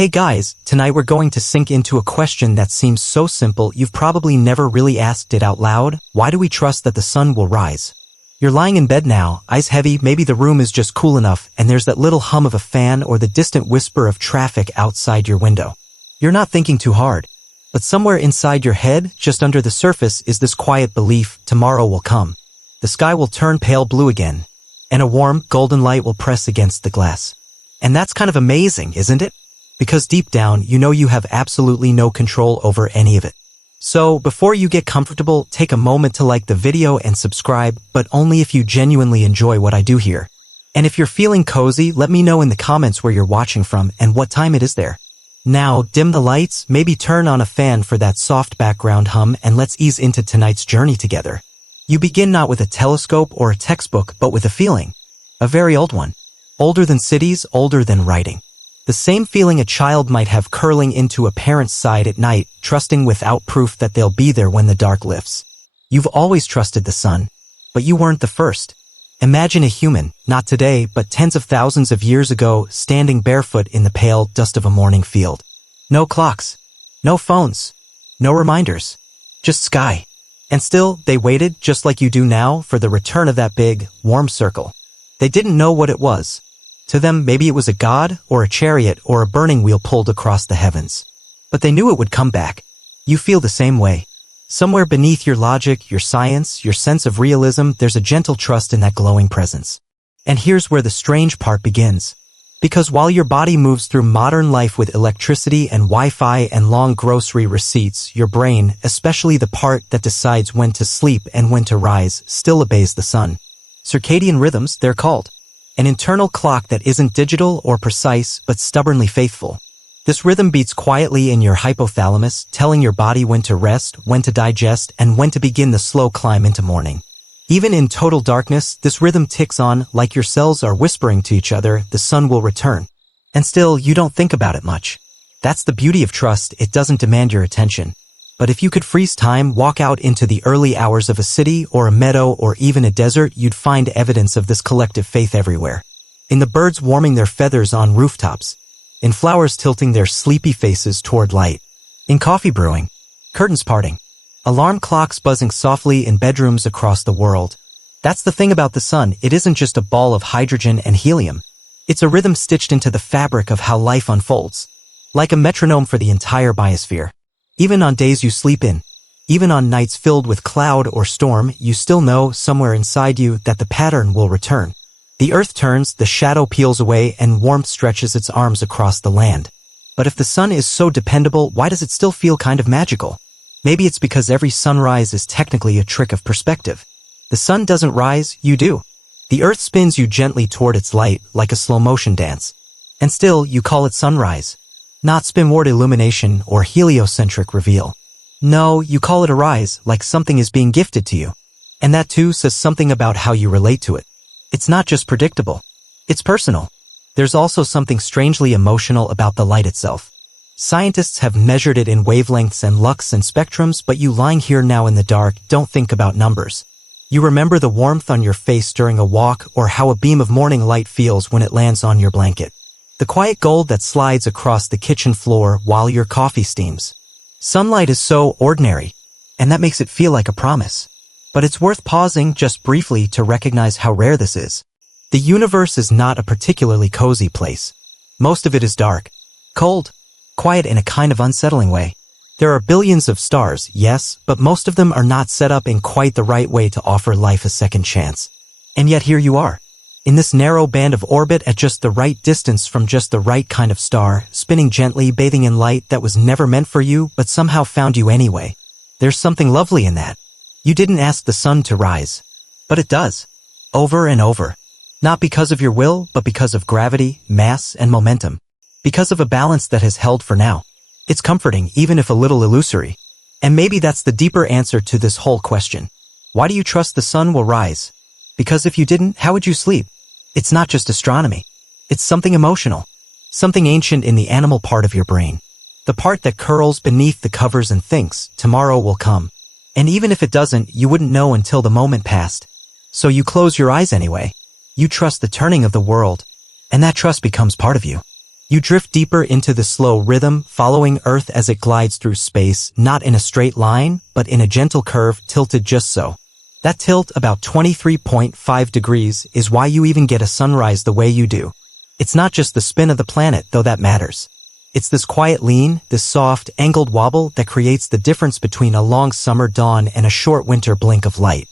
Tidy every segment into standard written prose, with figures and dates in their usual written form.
Hey guys, tonight we're going to sink into a question that seems so simple you've probably never really asked it out loud. Why do we trust that the sun will rise? You're lying in bed now, eyes heavy, maybe the room is just cool enough, and there's that little hum of a fan or the distant whisper of traffic outside your window. You're not thinking too hard. But somewhere inside your head, just under the surface, is this quiet belief: tomorrow will come. The sky will turn pale blue again, and a warm, golden light will press against the glass. And that's kind of amazing, isn't it? Because deep down, you know you have absolutely no control over any of it. So, before you get comfortable, take a moment to like the video and subscribe, but only if you genuinely enjoy what I do here. And if you're feeling cozy, let me know in the comments where you're watching from and what time it is there. Now, dim the lights, maybe turn on a fan for that soft background hum, and let's ease into tonight's journey together. You begin not with a telescope or a textbook, but with a feeling. A very old one. Older than cities, older than writing. The same feeling a child might have curling into a parent's side at night, trusting without proof that they'll be there when the dark lifts. You've always trusted the sun, but you weren't the first. Imagine a human, not today, but tens of thousands of years ago, standing barefoot in the pale dust of a morning field. No clocks, no phones, no reminders, just sky. And still, they waited, just like you do now, for the return of that big, warm circle. They didn't know what it was. To them, maybe it was a god, or a chariot, or a burning wheel pulled across the heavens. But they knew it would come back. You feel the same way. Somewhere beneath your logic, your science, your sense of realism, there's a gentle trust in that glowing presence. And here's where the strange part begins. Because while your body moves through modern life with electricity and Wi-Fi and long grocery receipts, your brain, especially the part that decides when to sleep and when to rise, still obeys the sun. Circadian rhythms, they're called. An internal clock that isn't digital or precise, but stubbornly faithful. This rhythm beats quietly in your hypothalamus, telling your body when to rest, when to digest, and when to begin the slow climb into morning. Even in total darkness, this rhythm ticks on, like your cells are whispering to each other, the sun will return. And still, you don't think about it much. That's the beauty of trust, it doesn't demand your attention. But if you could freeze time, walk out into the early hours of a city or a meadow or even a desert, you'd find evidence of this collective faith everywhere. In the birds warming their feathers on rooftops. In flowers tilting their sleepy faces toward light. In coffee brewing. Curtains parting. Alarm clocks buzzing softly in bedrooms across the world. That's the thing about the sun, it isn't just a ball of hydrogen and helium. It's a rhythm stitched into the fabric of how life unfolds. Like a metronome for the entire biosphere. Even on days you sleep in, even on nights filled with cloud or storm, you still know, somewhere inside you, that the pattern will return. The earth turns, the shadow peels away, and warmth stretches its arms across the land. But if the sun is so dependable, why does it still feel kind of magical? Maybe it's because every sunrise is technically a trick of perspective. The sun doesn't rise, you do. The earth spins you gently toward its light, like a slow-motion dance. And still, you call it sunrise. Not spinward illumination or heliocentric reveal. No, you call it a rise, like something is being gifted to you. And that too says something about how you relate to it. It's not just predictable. It's personal. There's also something strangely emotional about the light itself. Scientists have measured it in wavelengths and lux and spectrums, but you lying here now in the dark, don't think about numbers. You remember the warmth on your face during a walk or how a beam of morning light feels when it lands on your blanket. The quiet gold that slides across the kitchen floor while your coffee steams. Sunlight is so ordinary, and that makes it feel like a promise. But it's worth pausing just briefly to recognize how rare this is. The universe is not a particularly cozy place. Most of it is dark, cold, quiet in a kind of unsettling way. There are billions of stars, yes, but most of them are not set up in quite the right way to offer life a second chance. And yet here you are. In this narrow band of orbit at just the right distance from just the right kind of star, spinning gently, bathing in light that was never meant for you but somehow found you anyway. There's something lovely in that. You didn't ask the sun to rise. But it does. Over and over. Not because of your will, but because of gravity, mass, and momentum. Because of a balance that has held for now. It's comforting, even if a little illusory. And maybe that's the deeper answer to this whole question. Why do you trust the sun will rise? Because if you didn't, how would you sleep? It's not just astronomy. It's something emotional. Something ancient in the animal part of your brain. The part that curls beneath the covers and thinks, tomorrow will come. And even if it doesn't, you wouldn't know until the moment passed. So you close your eyes anyway. You trust the turning of the world. And that trust becomes part of you. You drift deeper into the slow rhythm, following Earth as it glides through space, not in a straight line, but in a gentle curve, tilted just so. That tilt, about 23.5 degrees, is why you even get a sunrise the way you do. It's not just the spin of the planet, though that matters. It's this quiet lean, this soft, angled wobble that creates the difference between a long summer dawn and a short winter blink of light.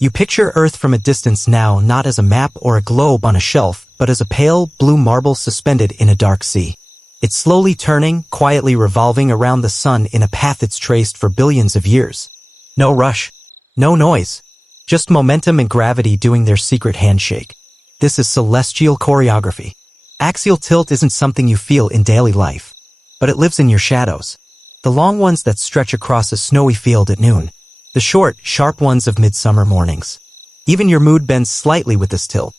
You picture Earth from a distance now, not as a map or a globe on a shelf, but as a pale, blue marble suspended in a dark sea. It's slowly turning, quietly revolving around the sun in a path it's traced for billions of years. No rush. No noise. Just momentum and gravity doing their secret handshake. This is celestial choreography. Axial tilt isn't something you feel in daily life, but it lives in your shadows. The long ones that stretch across a snowy field at noon. The short, sharp ones of midsummer mornings. Even your mood bends slightly with this tilt.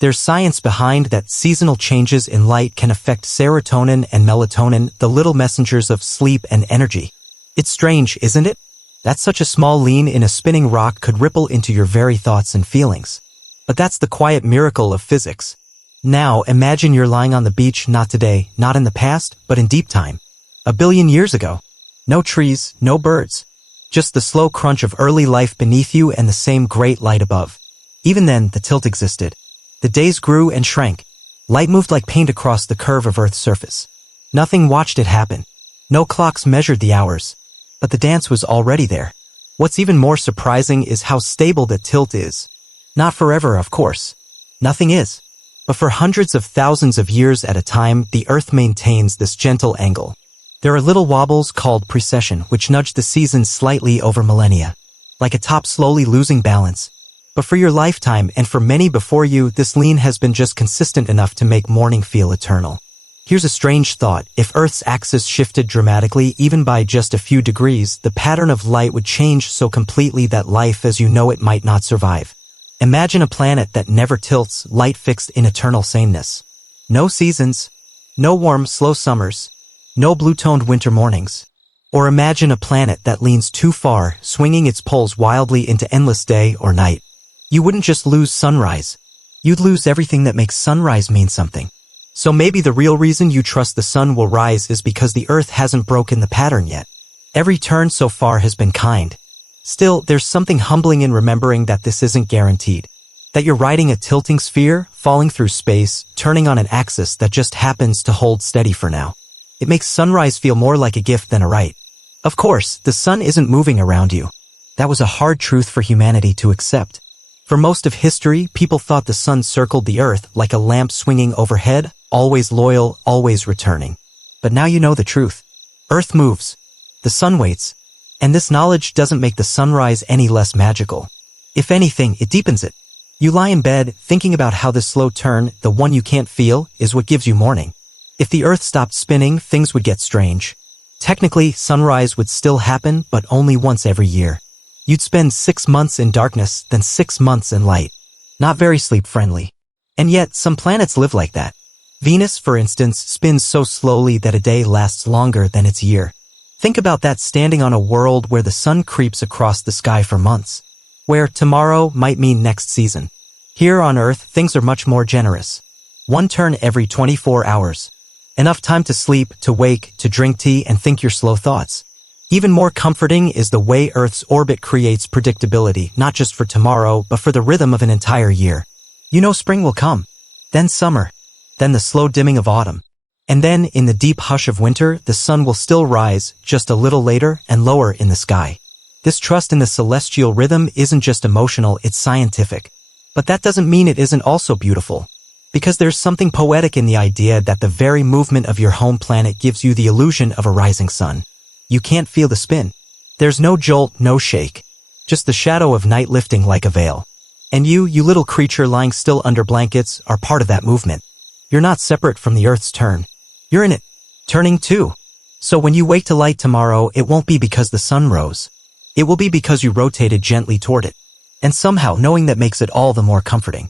There's science behind that. Seasonal changes in light can affect serotonin and melatonin, the little messengers of sleep and energy. It's strange, isn't it? That such a small lean in a spinning rock could ripple into your very thoughts and feelings. But that's the quiet miracle of physics. Now, imagine you're lying on the beach, not today, not in the past, but in deep time. A billion years ago. No trees, no birds. Just the slow crunch of early life beneath you and the same great light above. Even then, the tilt existed. The days grew and shrank. Light moved like paint across the curve of Earth's surface. Nothing watched it happen. No clocks measured the hours. But the dance was already there. What's even more surprising is how stable the tilt is. Not forever, of course. Nothing is. But for hundreds of thousands of years at a time, the Earth maintains this gentle angle. There are little wobbles called precession, which nudge the seasons slightly over millennia. Like a top slowly losing balance. But for your lifetime, and for many before you, this lean has been just consistent enough to make morning feel eternal. Here's a strange thought. If Earth's axis shifted dramatically, even by just a few degrees, the pattern of light would change so completely that life as you know it might not survive. Imagine a planet that never tilts, light fixed in eternal sameness. No seasons. No warm, slow summers. No blue-toned winter mornings. Or imagine a planet that leans too far, swinging its poles wildly into endless day or night. You wouldn't just lose sunrise. You'd lose everything that makes sunrise mean something. So maybe the real reason you trust the sun will rise is because the Earth hasn't broken the pattern yet. Every turn so far has been kind. Still, there's something humbling in remembering that this isn't guaranteed. That you're riding a tilting sphere, falling through space, turning on an axis that just happens to hold steady for now. It makes sunrise feel more like a gift than a right. Of course, the sun isn't moving around you. That was a hard truth for humanity to accept. For most of history, people thought the sun circled the Earth like a lamp swinging overhead, always loyal, always returning. But now you know the truth. Earth moves. The sun waits. And this knowledge doesn't make the sunrise any less magical. If anything, it deepens it. You lie in bed, thinking about how this slow turn, the one you can't feel, is what gives you morning. If the Earth stopped spinning, things would get strange. Technically, sunrise would still happen, but only once every year. You'd spend 6 months in darkness, then 6 months in light. Not very sleep-friendly. And yet, some planets live like that. Venus, for instance, spins so slowly that a day lasts longer than its year. Think about that standing on a world where the sun creeps across the sky for months. Where tomorrow might mean next season. Here on Earth, things are much more generous. One turn every 24 hours. Enough time to sleep, to wake, to drink tea, and think your slow thoughts. Even more comforting is the way Earth's orbit creates predictability, not just for tomorrow, but for the rhythm of an entire year. You know spring will come. Then summer. Then the slow dimming of autumn. And then, in the deep hush of winter, the sun will still rise, just a little later and lower in the sky. This trust in the celestial rhythm isn't just emotional, it's scientific. But that doesn't mean it isn't also beautiful. Because there's something poetic in the idea that the very movement of your home planet gives you the illusion of a rising sun. You can't feel the spin. There's no jolt, no shake. Just the shadow of night lifting like a veil. And you little creature lying still under blankets, are part of that movement. You're not separate from the Earth's turn. You're in it. Turning too. So when you wake to light tomorrow, it won't be because the sun rose. It will be because you rotated gently toward it. And somehow knowing that makes it all the more comforting.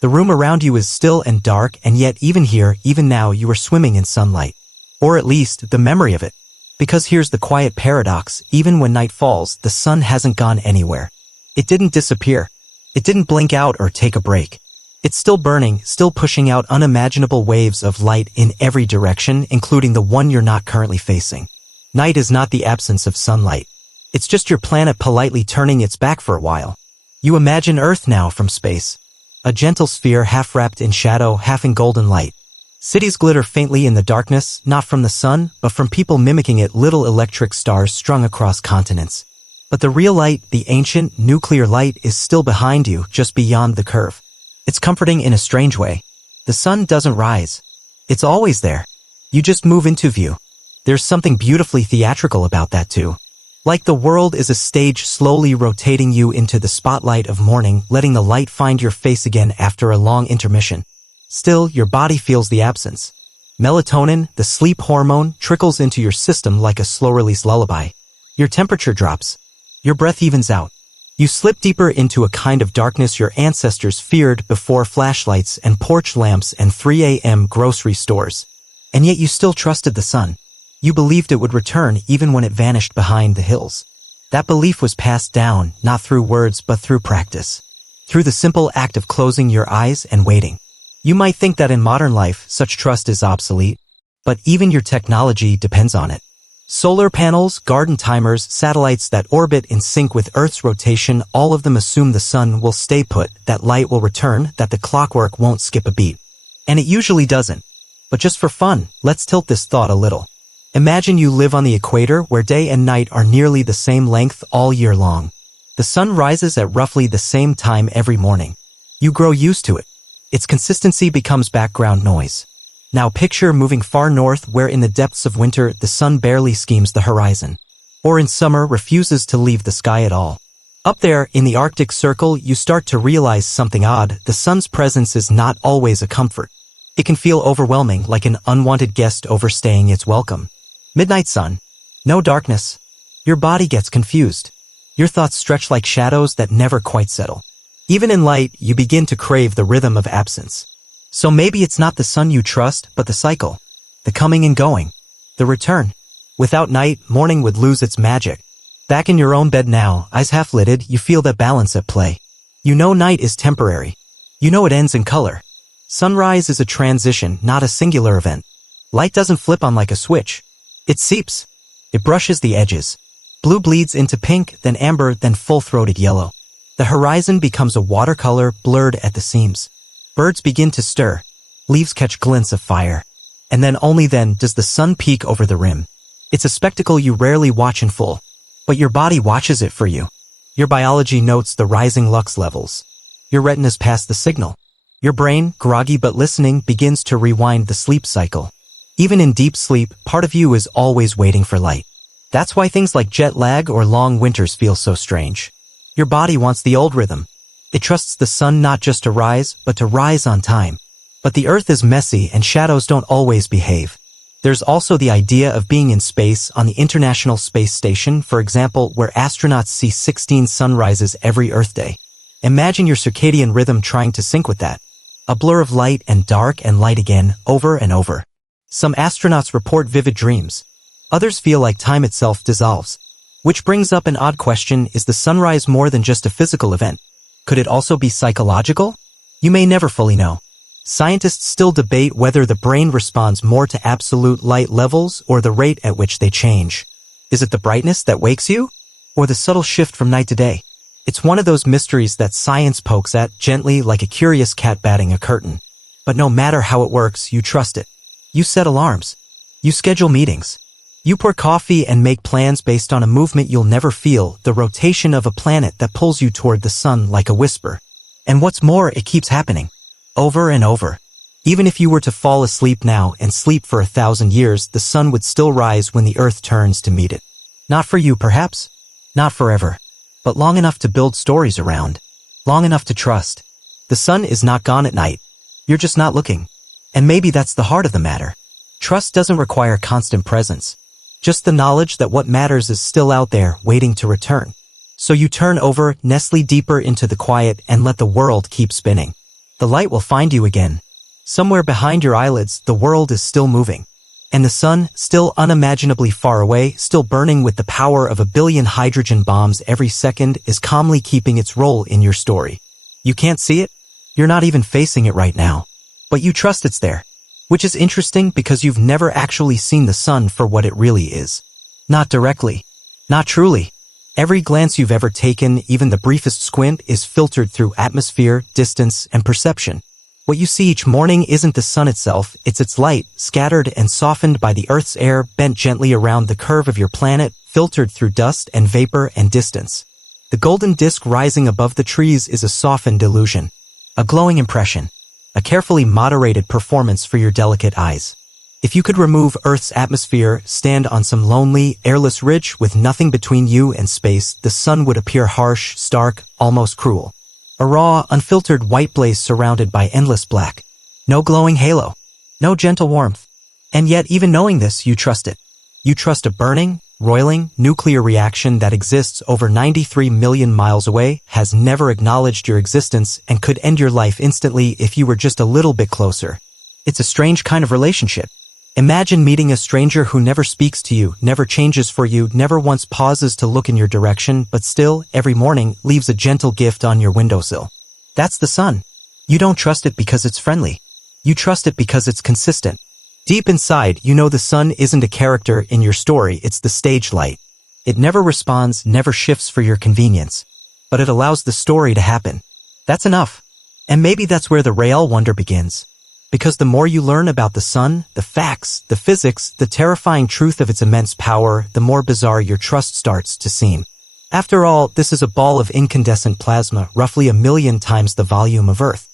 The room around you is still and dark, and yet even here, even now, you are swimming in sunlight. Or at least, the memory of it. Because here's the quiet paradox, even when night falls, the sun hasn't gone anywhere. It didn't disappear. It didn't blink out or take a break. It's still burning, still pushing out unimaginable waves of light in every direction, including the one you're not currently facing. Night is not the absence of sunlight. It's just your planet politely turning its back for a while. You imagine Earth now from space. A gentle sphere half wrapped in shadow, half in golden light. Cities glitter faintly in the darkness, not from the sun, but from people mimicking it, little electric stars strung across continents. But the real light, the ancient, nuclear light, is still behind you, just beyond the curve. It's comforting in a strange way. The sun doesn't rise. It's always there. You just move into view. There's something beautifully theatrical about that too. Like the world is a stage slowly rotating you into the spotlight of morning, letting the light find your face again after a long intermission. Still, your body feels the absence. Melatonin, the sleep hormone, trickles into your system like a slow-release lullaby. Your temperature drops. Your breath evens out. You slip deeper into a kind of darkness your ancestors feared before flashlights and porch lamps and 3 a.m. grocery stores. And yet you still trusted the sun. You believed it would return even when it vanished behind the hills. That belief was passed down, not through words but through practice. Through the simple act of closing your eyes and waiting. You might think that in modern life, such trust is obsolete, but even your technology depends on it. Solar panels, garden timers, satellites that orbit in sync with Earth's rotation, all of them assume the sun will stay put, that light will return, that the clockwork won't skip a beat. And it usually doesn't. But just for fun, let's tilt this thought a little. Imagine you live on the equator where day and night are nearly the same length all year long. The sun rises at roughly the same time every morning. You grow used to it. Its consistency becomes background noise. Now picture moving far north where in the depths of winter the sun barely schemes the horizon. Or in summer refuses to leave the sky at all. Up there, in the Arctic Circle, you start to realize something odd. The sun's presence is not always a comfort. It can feel overwhelming, like an unwanted guest overstaying its welcome. Midnight sun. No darkness. Your body gets confused. Your thoughts stretch like shadows that never quite settle. Even in light, you begin to crave the rhythm of absence. So maybe it's not the sun you trust, but the cycle. The coming and going. The return. Without night, morning would lose its magic. Back in your own bed now, eyes half-lidded, you feel that balance at play. You know night is temporary. You know it ends in color. Sunrise is a transition, not a singular event. Light doesn't flip on like a switch. It seeps. It brushes the edges. Blue bleeds into pink, then amber, then full-throated yellow. The horizon becomes a watercolor, blurred at the seams. Birds begin to stir. Leaves catch glints of fire. And then only then does the sun peek over the rim. It's a spectacle you rarely watch in full. But your body watches it for you. Your biology notes the rising lux levels. Your retinas pass the signal. Your brain, groggy but listening, begins to rewind the sleep cycle. Even in deep sleep, part of you is always waiting for light. That's why things like jet lag or long winters feel so strange. Your body wants the old rhythm. It trusts the sun not just to rise, but to rise on time. But the Earth is messy and shadows don't always behave. There's also the idea of being in space on the International Space Station, for example, where astronauts see 16 sunrises every Earth day. Imagine your circadian rhythm trying to sync with that. A blur of light and dark and light again, over and over. Some astronauts report vivid dreams. Others feel like time itself dissolves. Which brings up an odd question: is the sunrise more than just a physical event? Could it also be psychological? You may never fully know. Scientists still debate whether the brain responds more to absolute light levels or the rate at which they change. Is it the brightness that wakes you? Or the subtle shift from night to day? It's one of those mysteries that science pokes at gently like a curious cat batting a curtain. But no matter how it works, you trust it. You set alarms. You schedule meetings. You pour coffee and make plans based on a movement you'll never feel, the rotation of a planet that pulls you toward the sun like a whisper. And what's more, it keeps happening. Over and over. Even if you were to fall asleep now and sleep for 1,000 years, the sun would still rise when the Earth turns to meet it. Not for you, perhaps. Not forever. But long enough to build stories around. Long enough to trust. The sun is not gone at night. You're just not looking. And maybe that's the heart of the matter. Trust doesn't require constant presence. Just the knowledge that what matters is still out there, waiting to return. So you turn over, nestle deeper into the quiet, and let the world keep spinning. The light will find you again. Somewhere behind your eyelids, the world is still moving. And the sun, still unimaginably far away, still burning with the power of 1 billion hydrogen bombs every second, is calmly keeping its role in your story. You can't see it? You're not even facing it right now. But you trust it's there. Which is interesting because you've never actually seen the sun for what it really is. Not directly. Not truly. Every glance you've ever taken, even the briefest squint, is filtered through atmosphere, distance, and perception. What you see each morning isn't the sun itself, it's its light, scattered and softened by the Earth's air, bent gently around the curve of your planet, filtered through dust and vapor and distance. The golden disk rising above the trees is a softened illusion. A glowing impression. A carefully moderated performance for your delicate eyes. If you could remove Earth's atmosphere, stand on some lonely, airless ridge with nothing between you and space, the sun would appear harsh, stark, almost cruel. A raw, unfiltered white blaze surrounded by endless black. No glowing halo. No gentle warmth. And yet, even knowing this, you trust it. You trust a burning, roiling, nuclear reaction that exists over 93 million miles away, has never acknowledged your existence, and could end your life instantly if you were just a little bit closer. It's a strange kind of relationship. Imagine meeting a stranger who never speaks to you, never changes for you, never once pauses to look in your direction, but still, every morning, leaves a gentle gift on your windowsill. That's the sun. You don't trust it because it's friendly. You trust it because it's consistent. Deep inside, you know the sun isn't a character in your story, it's the stage light. It never responds, never shifts for your convenience. But it allows the story to happen. That's enough. And maybe that's where the real wonder begins. Because the more you learn about the sun, the facts, the physics, the terrifying truth of its immense power, the more bizarre your trust starts to seem. After all, this is a ball of incandescent plasma, roughly 1,000,000 times the volume of Earth.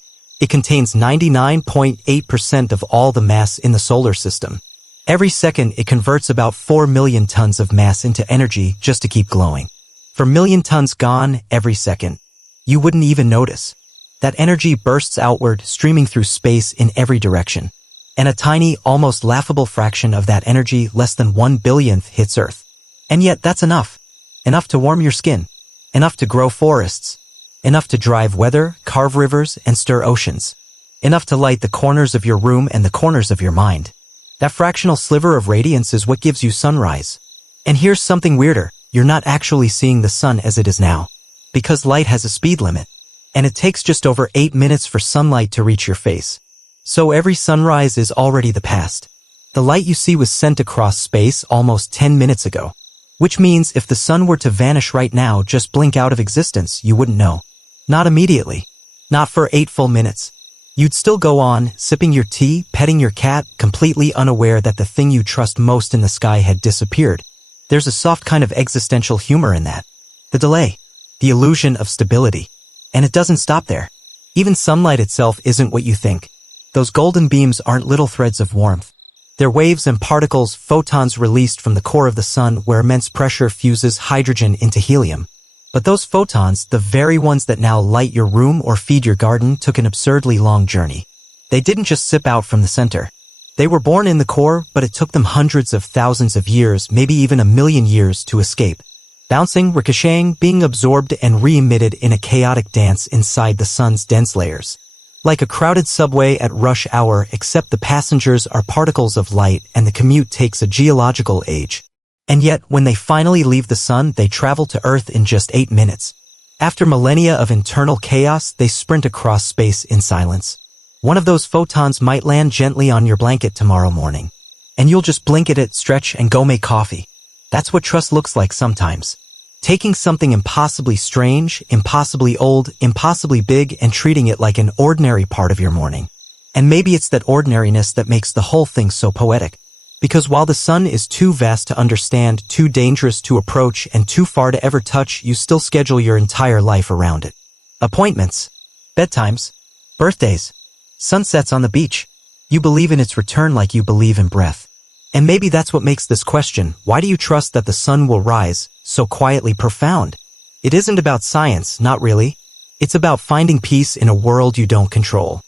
It contains 99.8% of all the mass in the solar system. Every second, it converts about 4 million tons of mass into energy just to keep glowing. For million tons gone every second, you wouldn't even notice. That energy bursts outward, streaming through space in every direction. And a tiny, almost laughable fraction of that energy, less than 1/1,000,000th, hits Earth. And yet that's enough. Enough to warm your skin. Enough to grow forests. Enough to drive weather, carve rivers, and stir oceans. Enough to light the corners of your room and the corners of your mind. That fractional sliver of radiance is what gives you sunrise. And here's something weirder. You're not actually seeing the sun as it is now. Because light has a speed limit. And it takes just over 8 minutes for sunlight to reach your face. So every sunrise is already the past. The light you see was sent across space almost 10 minutes ago. Which means if the sun were to vanish right now, just blink out of existence, you wouldn't know. Not immediately. Not for 8 full minutes. You'd still go on, sipping your tea, petting your cat, completely unaware that the thing you trust most in the sky had disappeared. There's a soft kind of existential humor in that. The delay. The illusion of stability. And it doesn't stop there. Even sunlight itself isn't what you think. Those golden beams aren't little threads of warmth. They're waves and particles, photons released from the core of the sun where immense pressure fuses hydrogen into helium. But those photons, the very ones that now light your room or feed your garden, took an absurdly long journey. They didn't just sip out from the center. They were born in the core, but it took them hundreds of thousands of years, maybe even 1,000,000 years to escape. Bouncing, ricocheting, being absorbed and re-emitted in a chaotic dance inside the sun's dense layers. Like a crowded subway at rush hour, except the passengers are particles of light and the commute takes a geological age. And yet, when they finally leave the sun, they travel to Earth in just 8 minutes. After millennia of internal chaos, they sprint across space in silence. One of those photons might land gently on your blanket tomorrow morning. And you'll just blink at it, stretch, and go make coffee. That's what trust looks like sometimes. Taking something impossibly strange, impossibly old, impossibly big, and treating it like an ordinary part of your morning. And maybe it's that ordinariness that makes the whole thing so poetic. Because while the sun is too vast to understand, too dangerous to approach, and too far to ever touch, you still schedule your entire life around it. Appointments, bedtimes, birthdays, sunsets on the beach. You believe in its return like you believe in breath. And maybe that's what makes this question, why do you trust that the sun will rise, so quietly profound? It isn't about science, not really. It's about finding peace in a world you don't control.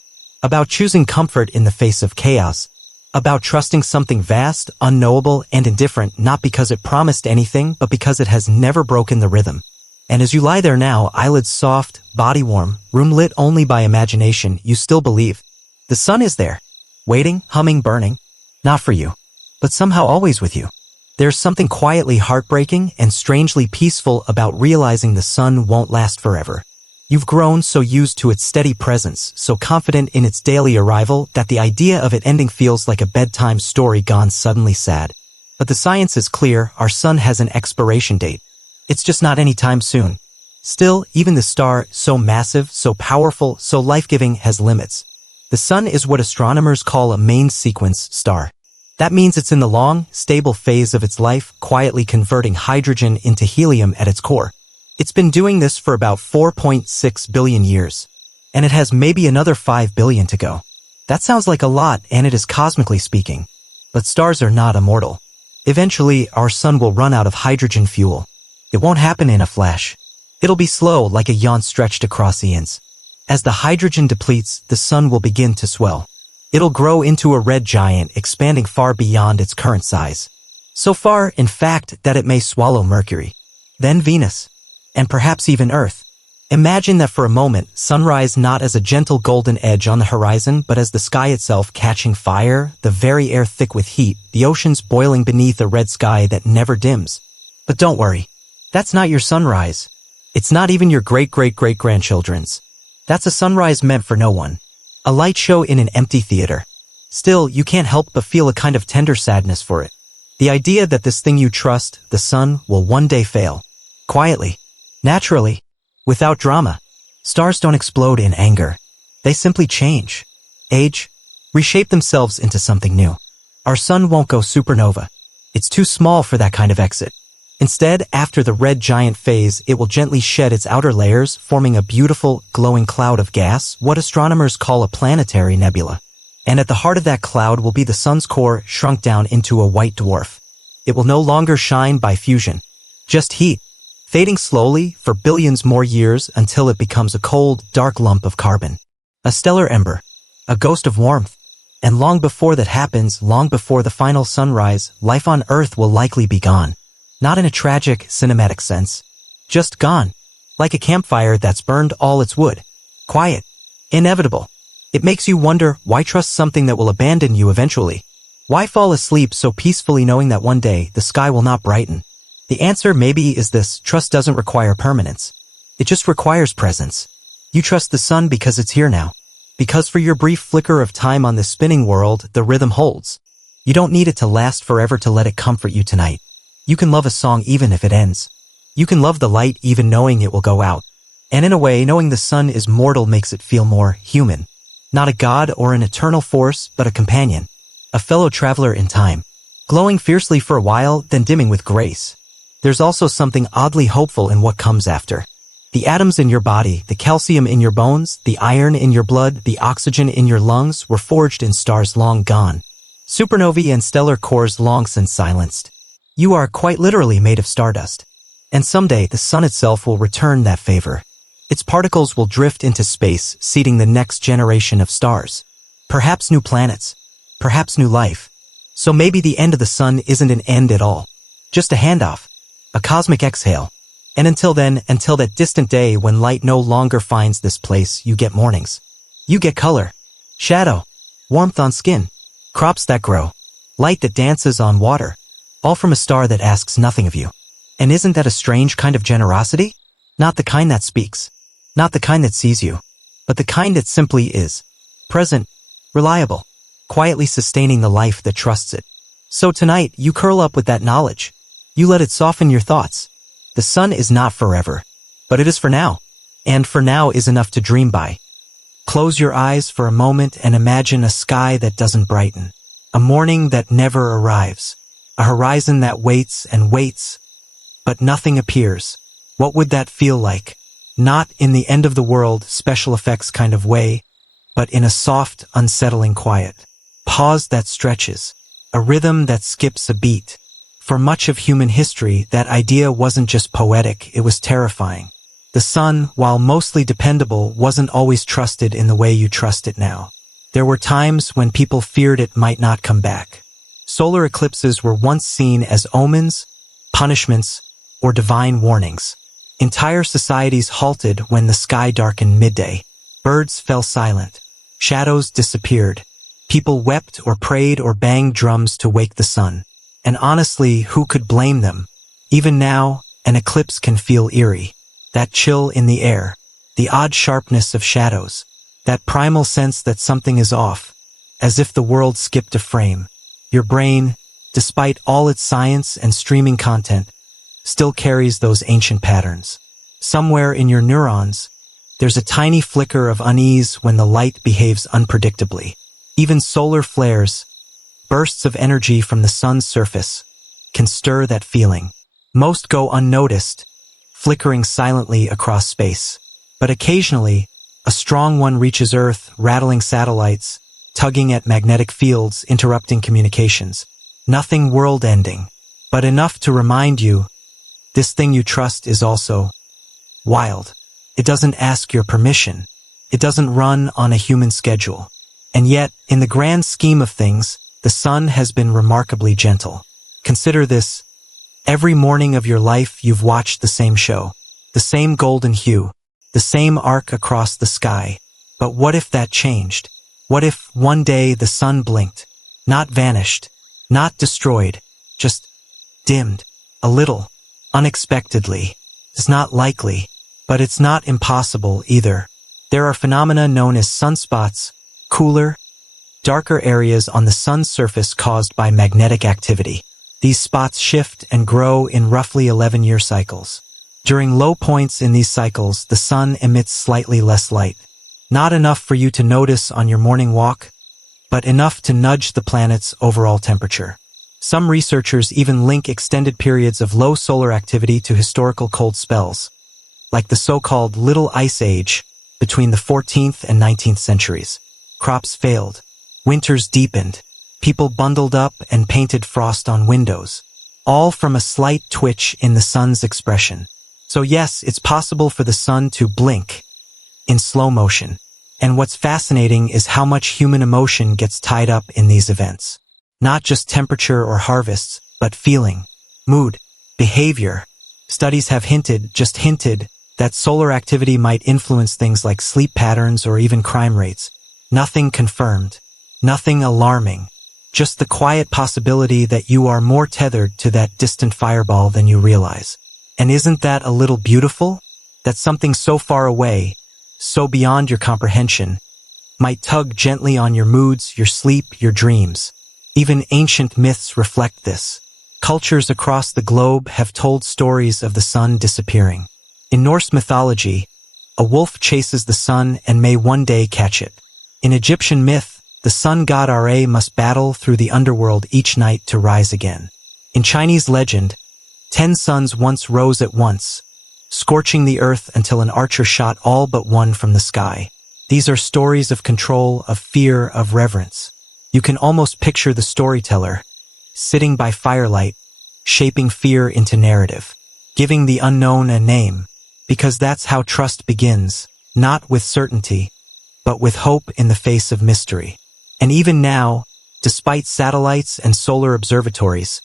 About choosing comfort in the face of chaos. About trusting something vast, unknowable, and indifferent, not because it promised anything, but because it has never broken the rhythm. And as you lie there now, eyelids soft, body warm, room lit only by imagination, you still believe. The sun is there. Waiting, humming, burning. Not for you. But somehow always with you. There's something quietly heartbreaking and strangely peaceful about realizing the sun won't last forever. You've grown so used to its steady presence, so confident in its daily arrival, that the idea of it ending feels like a bedtime story gone suddenly sad. But the science is clear, our sun has an expiration date. It's just not anytime soon. Still, even the star, so massive, so powerful, so life-giving, has limits. The sun is what astronomers call a main sequence star. That means it's in the long, stable phase of its life, quietly converting hydrogen into helium at its core. It's been doing this for about 4.6 billion years. And it has maybe another 5 billion to go. That sounds like a lot, and it is cosmically speaking. But stars are not immortal. Eventually, our sun will run out of hydrogen fuel. It won't happen in a flash. It'll be slow, like a yawn stretched across eons. As the hydrogen depletes, the sun will begin to swell. It'll grow into a red giant, expanding far beyond its current size. So far, in fact, that it may swallow Mercury. Then Venus. And perhaps even Earth. Imagine that for a moment, sunrise not as a gentle golden edge on the horizon, but as the sky itself catching fire, the very air thick with heat, the oceans boiling beneath a red sky that never dims. But don't worry. That's not your sunrise. It's not even your great-great-great-grandchildren's. That's a sunrise meant for no one. A light show in an empty theater. Still, you can't help but feel a kind of tender sadness for it. The idea that this thing you trust, the sun, will one day fail. Quietly. Naturally. Without drama. Stars don't explode in anger. They simply change. Age. Reshape themselves into something new. Our sun won't go supernova. It's too small for that kind of exit. Instead, after the red giant phase, it will gently shed its outer layers, forming a beautiful, glowing cloud of gas, what astronomers call a planetary nebula. And at the heart of that cloud will be the sun's core, shrunk down into a white dwarf. It will no longer shine by fusion. Just heat. Fading slowly for billions more years until it becomes a cold, dark lump of carbon. A stellar ember. A ghost of warmth. And long before that happens, long before the final sunrise, life on Earth will likely be gone. Not in a tragic, cinematic sense. Just gone. Like a campfire that's burned all its wood. Quiet. Inevitable. It makes you wonder, why trust something that will abandon you eventually? Why fall asleep so peacefully knowing that one day the sky will not brighten? The answer maybe is this: trust doesn't require permanence. It just requires presence. You trust the sun because it's here now. Because for your brief flicker of time on this spinning world, the rhythm holds. You don't need it to last forever to let it comfort you tonight. You can love a song even if it ends. You can love the light even knowing it will go out. And in a way, knowing the sun is mortal makes it feel more human. Not a god or an eternal force, but a companion. A fellow traveler in time. Glowing fiercely for a while, then dimming with grace. There's also something oddly hopeful in what comes after. The atoms in your body, the calcium in your bones, the iron in your blood, the oxygen in your lungs were forged in stars long gone. Supernovae and stellar cores long since silenced. You are quite literally made of stardust. And someday the sun itself will return that favor. Its particles will drift into space, seeding the next generation of stars. Perhaps new planets. Perhaps new life. So maybe the end of the sun isn't an end at all. Just a handoff. A cosmic exhale. And until then, until that distant day when light no longer finds this place, you get mornings. You get color. Shadow. Warmth on skin. Crops that grow. Light that dances on water. All from a star that asks nothing of you. And isn't that a strange kind of generosity? Not the kind that speaks. Not the kind that sees you. But the kind that simply is. Present. Reliable. Quietly sustaining the life that trusts it. So tonight, you curl up with that knowledge. You let it soften your thoughts. The sun is not forever. But it is for now. And for now is enough to dream by. Close your eyes for a moment and imagine a sky that doesn't brighten. A morning that never arrives. A horizon that waits and waits. But nothing appears. What would that feel like? Not in the end of the world special effects kind of way, but in a soft, unsettling quiet. Pause that stretches. A rhythm that skips a beat. For much of human history, that idea wasn't just poetic, it was terrifying. The sun, while mostly dependable, wasn't always trusted in the way you trust it now. There were times when people feared it might not come back. Solar eclipses were once seen as omens, punishments, or divine warnings. Entire societies halted when the sky darkened midday. Birds fell silent. Shadows disappeared. People wept or prayed or banged drums to wake the sun. And honestly, who could blame them? Even now, an eclipse can feel eerie. That chill in the air. the odd sharpness of shadows, that primal sense that something is off, as if the world skipped a frame. Your brain, despite all its science and streaming content, still carries those ancient patterns. Somewhere in your neurons, there's a tiny flicker of unease when the light behaves unpredictably. Even solar flares, bursts of energy from the sun's surface, can stir that feeling. Most go unnoticed, flickering silently across space. But occasionally, a strong one reaches Earth, rattling satellites, tugging at magnetic fields, interrupting communications. Nothing world-ending, but enough to remind you, this thing you trust is also wild. It doesn't ask your permission. It doesn't run on a human schedule. And yet, in the grand scheme of things, the sun has been remarkably gentle. Consider this. Every morning of your life you've watched the same show, the same golden hue, the same arc across the sky. But what if that changed? What if one day the sun blinked, not vanished, not destroyed, just dimmed, a little, unexpectedly? It's not likely, but it's not impossible either. There are phenomena known as sunspots, cooler, darker areas on the sun's surface caused by magnetic activity. These spots shift and grow in roughly 11-year cycles. During low points in these cycles, the sun emits slightly less light. Not enough for you to notice on your morning walk, but enough to nudge the planet's overall temperature. Some researchers even link extended periods of low solar activity to historical cold spells, like the so-called Little Ice Age between the 14th and 19th centuries. Crops failed, winters deepened, people bundled up and painted frost on windows, all from a slight twitch in the sun's expression. So yes, it's possible for the sun to blink in slow motion. And what's fascinating is how much human emotion gets tied up in these events. Not just temperature or harvests, but feeling, mood, behavior. Studies have hinted, that solar activity might influence things like sleep patterns or even crime rates. Nothing confirmed, nothing alarming, just the quiet possibility that you are more tethered to that distant fireball than you realize. And isn't that a little beautiful? That something so far away, so beyond your comprehension, might tug gently on your moods, your sleep, your dreams. Even ancient myths reflect this. Cultures across the globe have told stories of the sun disappearing. In Norse mythology, a wolf chases the sun and may one day catch it. In Egyptian myth, the sun god Ra must battle through the underworld each night to rise again. In Chinese legend, 10 suns once rose at once, scorching the earth until an archer shot all but one from the sky. These are stories of control, of fear, of reverence. You can almost picture the storyteller, sitting by firelight, shaping fear into narrative, giving the unknown a name, because that's how trust begins, not with certainty, but with hope in the face of mystery. And even now, despite satellites and solar observatories,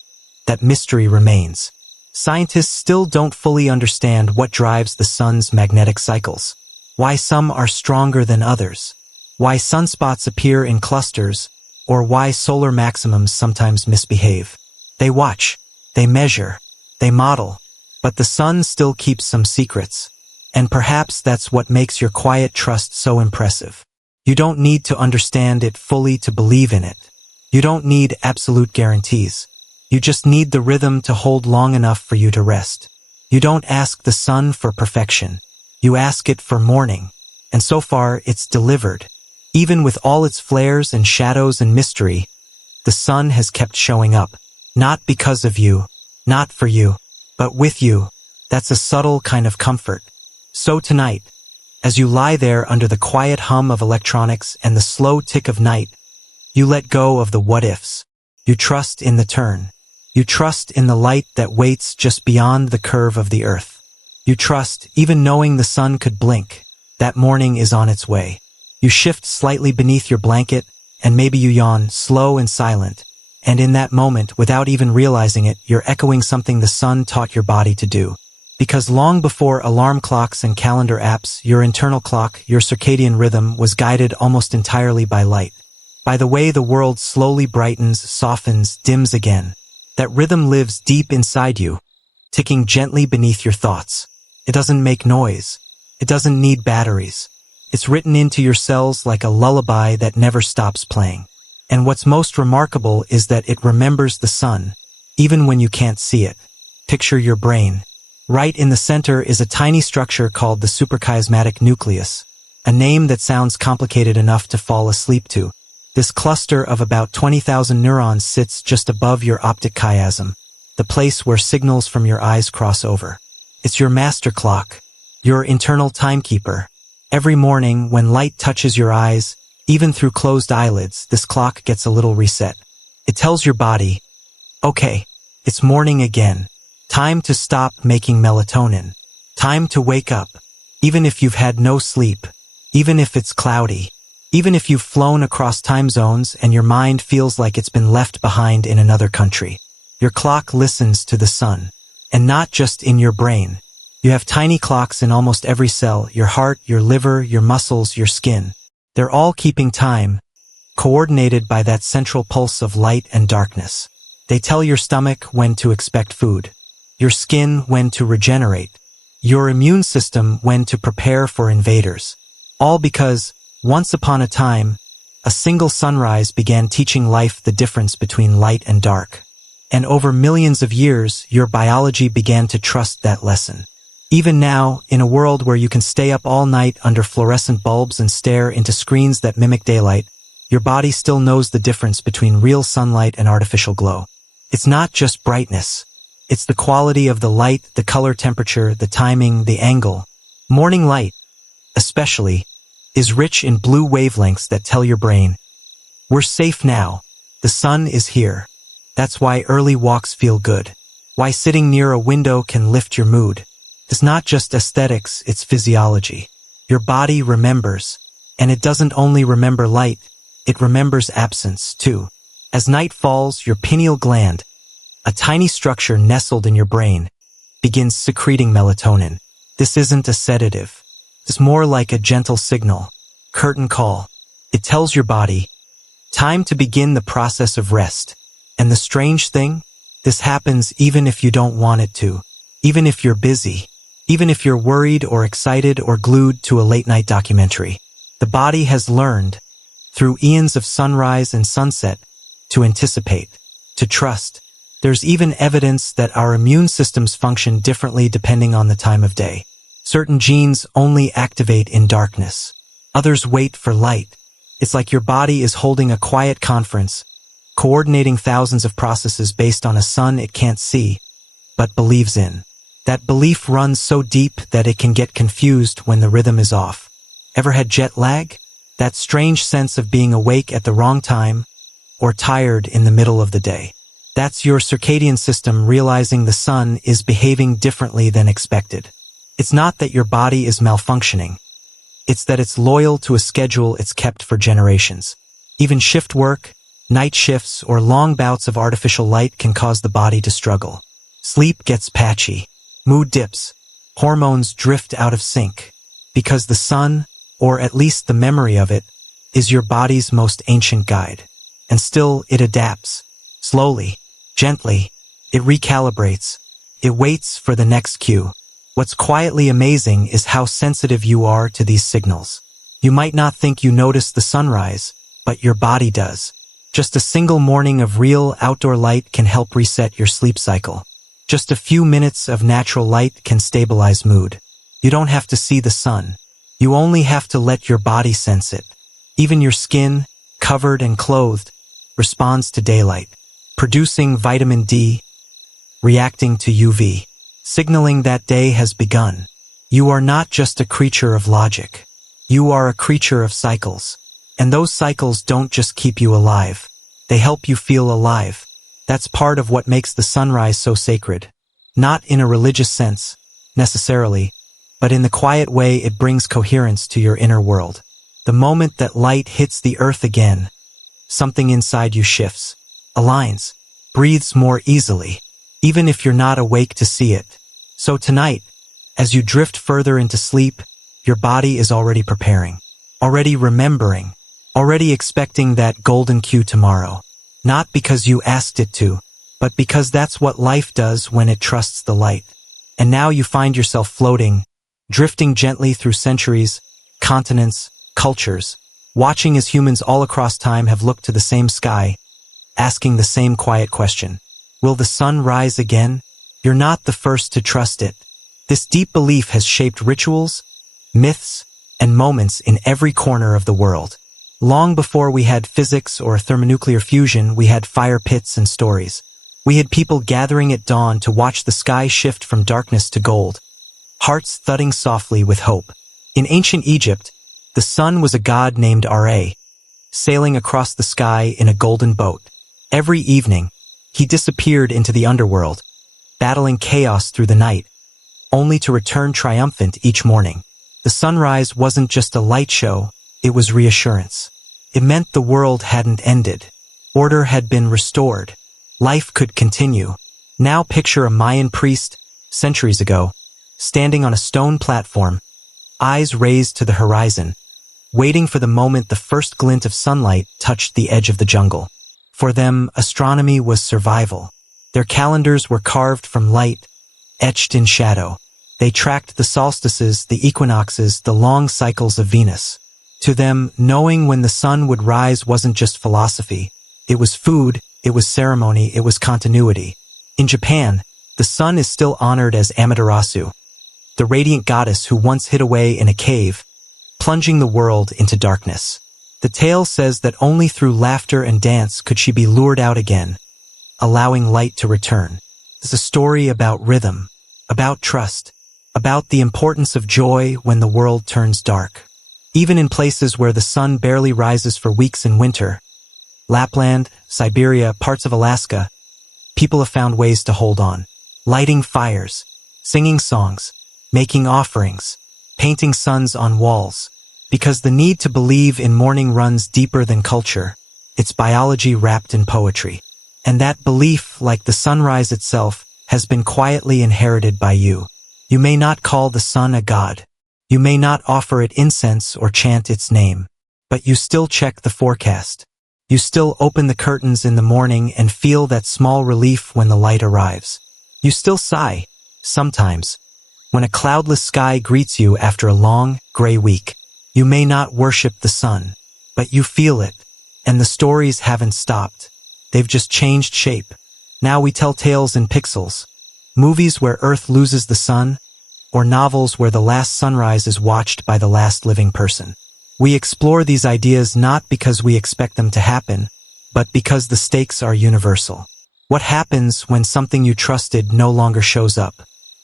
that mystery remains. Scientists still don't fully understand what drives the sun's magnetic cycles, why some are stronger than others, why sunspots appear in clusters, or why solar maximums sometimes misbehave. They watch, they measure, they model, but the sun still keeps some secrets. And perhaps that's what makes your quiet trust so impressive. You don't need to understand it fully to believe in it. You don't need absolute guarantees. You just need the rhythm to hold long enough for you to rest. You don't ask the sun for perfection. You ask it for morning. And so far, it's delivered. Even with all its flares and shadows and mystery, the sun has kept showing up. Not because of you, not for you, but with you. That's a subtle kind of comfort. So tonight, as you lie there under the quiet hum of electronics and the slow tick of night, you let go of the what-ifs. You trust in the turn. You trust in the light that waits just beyond the curve of the earth. You trust, even knowing the sun could blink, that morning is on its way. You shift slightly beneath your blanket, and maybe you yawn, slow and silent. And in that moment, without even realizing it, you're echoing something the sun taught your body to do. Because long before alarm clocks and calendar apps, your internal clock, your circadian rhythm, was guided almost entirely by light. By the way the world slowly brightens, softens, dims again. That rhythm lives deep inside you, ticking gently beneath your thoughts. It doesn't make noise. It doesn't need batteries. It's written into your cells like a lullaby that never stops playing. And what's most remarkable is that it remembers the sun, even when you can't see it. Picture your brain. Right in the center is a tiny structure called the suprachiasmatic nucleus, a name that sounds complicated enough to fall asleep to. This cluster of about 20,000 neurons sits just above your optic chiasm, the place where signals from your eyes cross over. It's your master clock, your internal timekeeper. Every morning, when light touches your eyes, even through closed eyelids, this clock gets a little reset. It tells your body, okay, it's morning again. Time to stop making melatonin. Time to wake up. Even if you've had no sleep, even if it's cloudy, even if you've flown across time zones and your mind feels like it's been left behind in another country, your clock listens to the sun. And not just in your brain. You have tiny clocks in almost every cell, your heart, your liver, your muscles, your skin. They're all keeping time, coordinated by that central pulse of light and darkness. They tell your stomach when to expect food, your skin when to regenerate, your immune system when to prepare for invaders. All because, once upon a time, a single sunrise began teaching life the difference between light and dark. And over millions of years, your biology began to trust that lesson. Even now, in a world where you can stay up all night under fluorescent bulbs and stare into screens that mimic daylight, your body still knows the difference between real sunlight and artificial glow. It's not just brightness. It's the quality of the light, the color temperature, the timing, the angle. Morning light, especially, is rich in blue wavelengths that tell your brain, we're safe now. The sun is here. That's why early walks feel good. Why sitting near a window can lift your mood. It's not just aesthetics, it's physiology. Your body remembers. And it doesn't only remember light, it remembers absence, too. As night falls, your pineal gland, a tiny structure nestled in your brain, begins secreting melatonin. This isn't a sedative. It's more like a gentle signal. Curtain call. It tells your body, time to begin the process of rest. And the strange thing? This happens even if you don't want it to. Even if you're busy. Even if you're worried or excited or glued to a late-night documentary. The body has learned, through eons of sunrise and sunset, to anticipate, to trust. There's even evidence that our immune systems function differently depending on the time of day. Certain genes only activate in darkness. Others wait for light. It's like your body is holding a quiet conference, coordinating thousands of processes based on a sun it can't see, but believes in. That belief runs so deep that it can get confused when the rhythm is off. Ever had jet lag? That strange sense of being awake at the wrong time, or tired in the middle of the day. That's your circadian system realizing the sun is behaving differently than expected. It's not that your body is malfunctioning. It's that it's loyal to a schedule it's kept for generations. Even shift work, night shifts, or long bouts of artificial light can cause the body to struggle. Sleep gets patchy. Mood dips. Hormones drift out of sync. Because the sun, or at least the memory of it, is your body's most ancient guide. And still, it adapts. Slowly, gently, it recalibrates. It waits for the next cue. What's quietly amazing is how sensitive you are to these signals. You might not think you notice the sunrise, but your body does. Just a single morning of real outdoor light can help reset your sleep cycle. Just a few minutes of natural light can stabilize mood. You don't have to see the sun. You only have to let your body sense it. Even your skin, covered and clothed, responds to daylight, producing vitamin D, reacting to UV, signaling that day has begun. You are not just a creature of logic. You are a creature of cycles. And those cycles don't just keep you alive. They help you feel alive. That's part of what makes the sunrise so sacred. Not in a religious sense, necessarily, but in the quiet way it brings coherence to your inner world. The moment that light hits the earth again, something inside you shifts, aligns, breathes more easily, even if you're not awake to see it. So tonight, as you drift further into sleep, your body is already preparing, already remembering, already expecting that golden cue tomorrow. Not because you asked it to, but because that's what life does when it trusts the light. And now you find yourself floating, drifting gently through centuries, continents, cultures, watching as humans all across time have looked to the same sky, asking the same quiet question. Will the sun rise again? You're not the first to trust it. This deep belief has shaped rituals, myths, and moments in every corner of the world. Long before we had physics or thermonuclear fusion, we had fire pits and stories. We had people gathering at dawn to watch the sky shift from darkness to gold, hearts thudding softly with hope. In ancient Egypt, the sun was a god named Ra, sailing across the sky in a golden boat. Every evening, he disappeared into the underworld, battling chaos through the night, only to return triumphant each morning. The sunrise wasn't just a light show, it was reassurance. It meant the world hadn't ended. Order had been restored. Life could continue. Now picture a Mayan priest, centuries ago, standing on a stone platform, eyes raised to the horizon, waiting for the moment the first glint of sunlight touched the edge of the jungle. For them, astronomy was survival. Their calendars were carved from light, etched in shadow. They tracked the solstices, the equinoxes, the long cycles of Venus. To them, knowing when the sun would rise wasn't just philosophy. It was food, it was ceremony, it was continuity. In Japan, the sun is still honored as Amaterasu, the radiant goddess who once hid away in a cave, plunging the world into darkness. The tale says that only through laughter and dance could she be lured out again, allowing light to return. It's a story about rhythm, about trust, about the importance of joy when the world turns dark. Even in places where the sun barely rises for weeks in winter, Lapland, Siberia, parts of Alaska, people have found ways to hold on. Lighting fires, singing songs, making offerings, painting suns on walls. Because the need to believe in morning runs deeper than culture. It's biology wrapped in poetry. And that belief, like the sunrise itself, has been quietly inherited by you. You may not call the sun a god. You may not offer it incense or chant its name. But you still check the forecast. You still open the curtains in the morning and feel that small relief when the light arrives. You still sigh, sometimes, when a cloudless sky greets you after a long, gray week. You may not worship the sun, but you feel it, and the stories haven't stopped. They've just changed shape. Now we tell tales in pixels, movies where Earth loses the sun, or novels where the last sunrise is watched by the last living person. We explore these ideas not because we expect them to happen, but because the stakes are universal. What happens when something you trusted no longer shows up?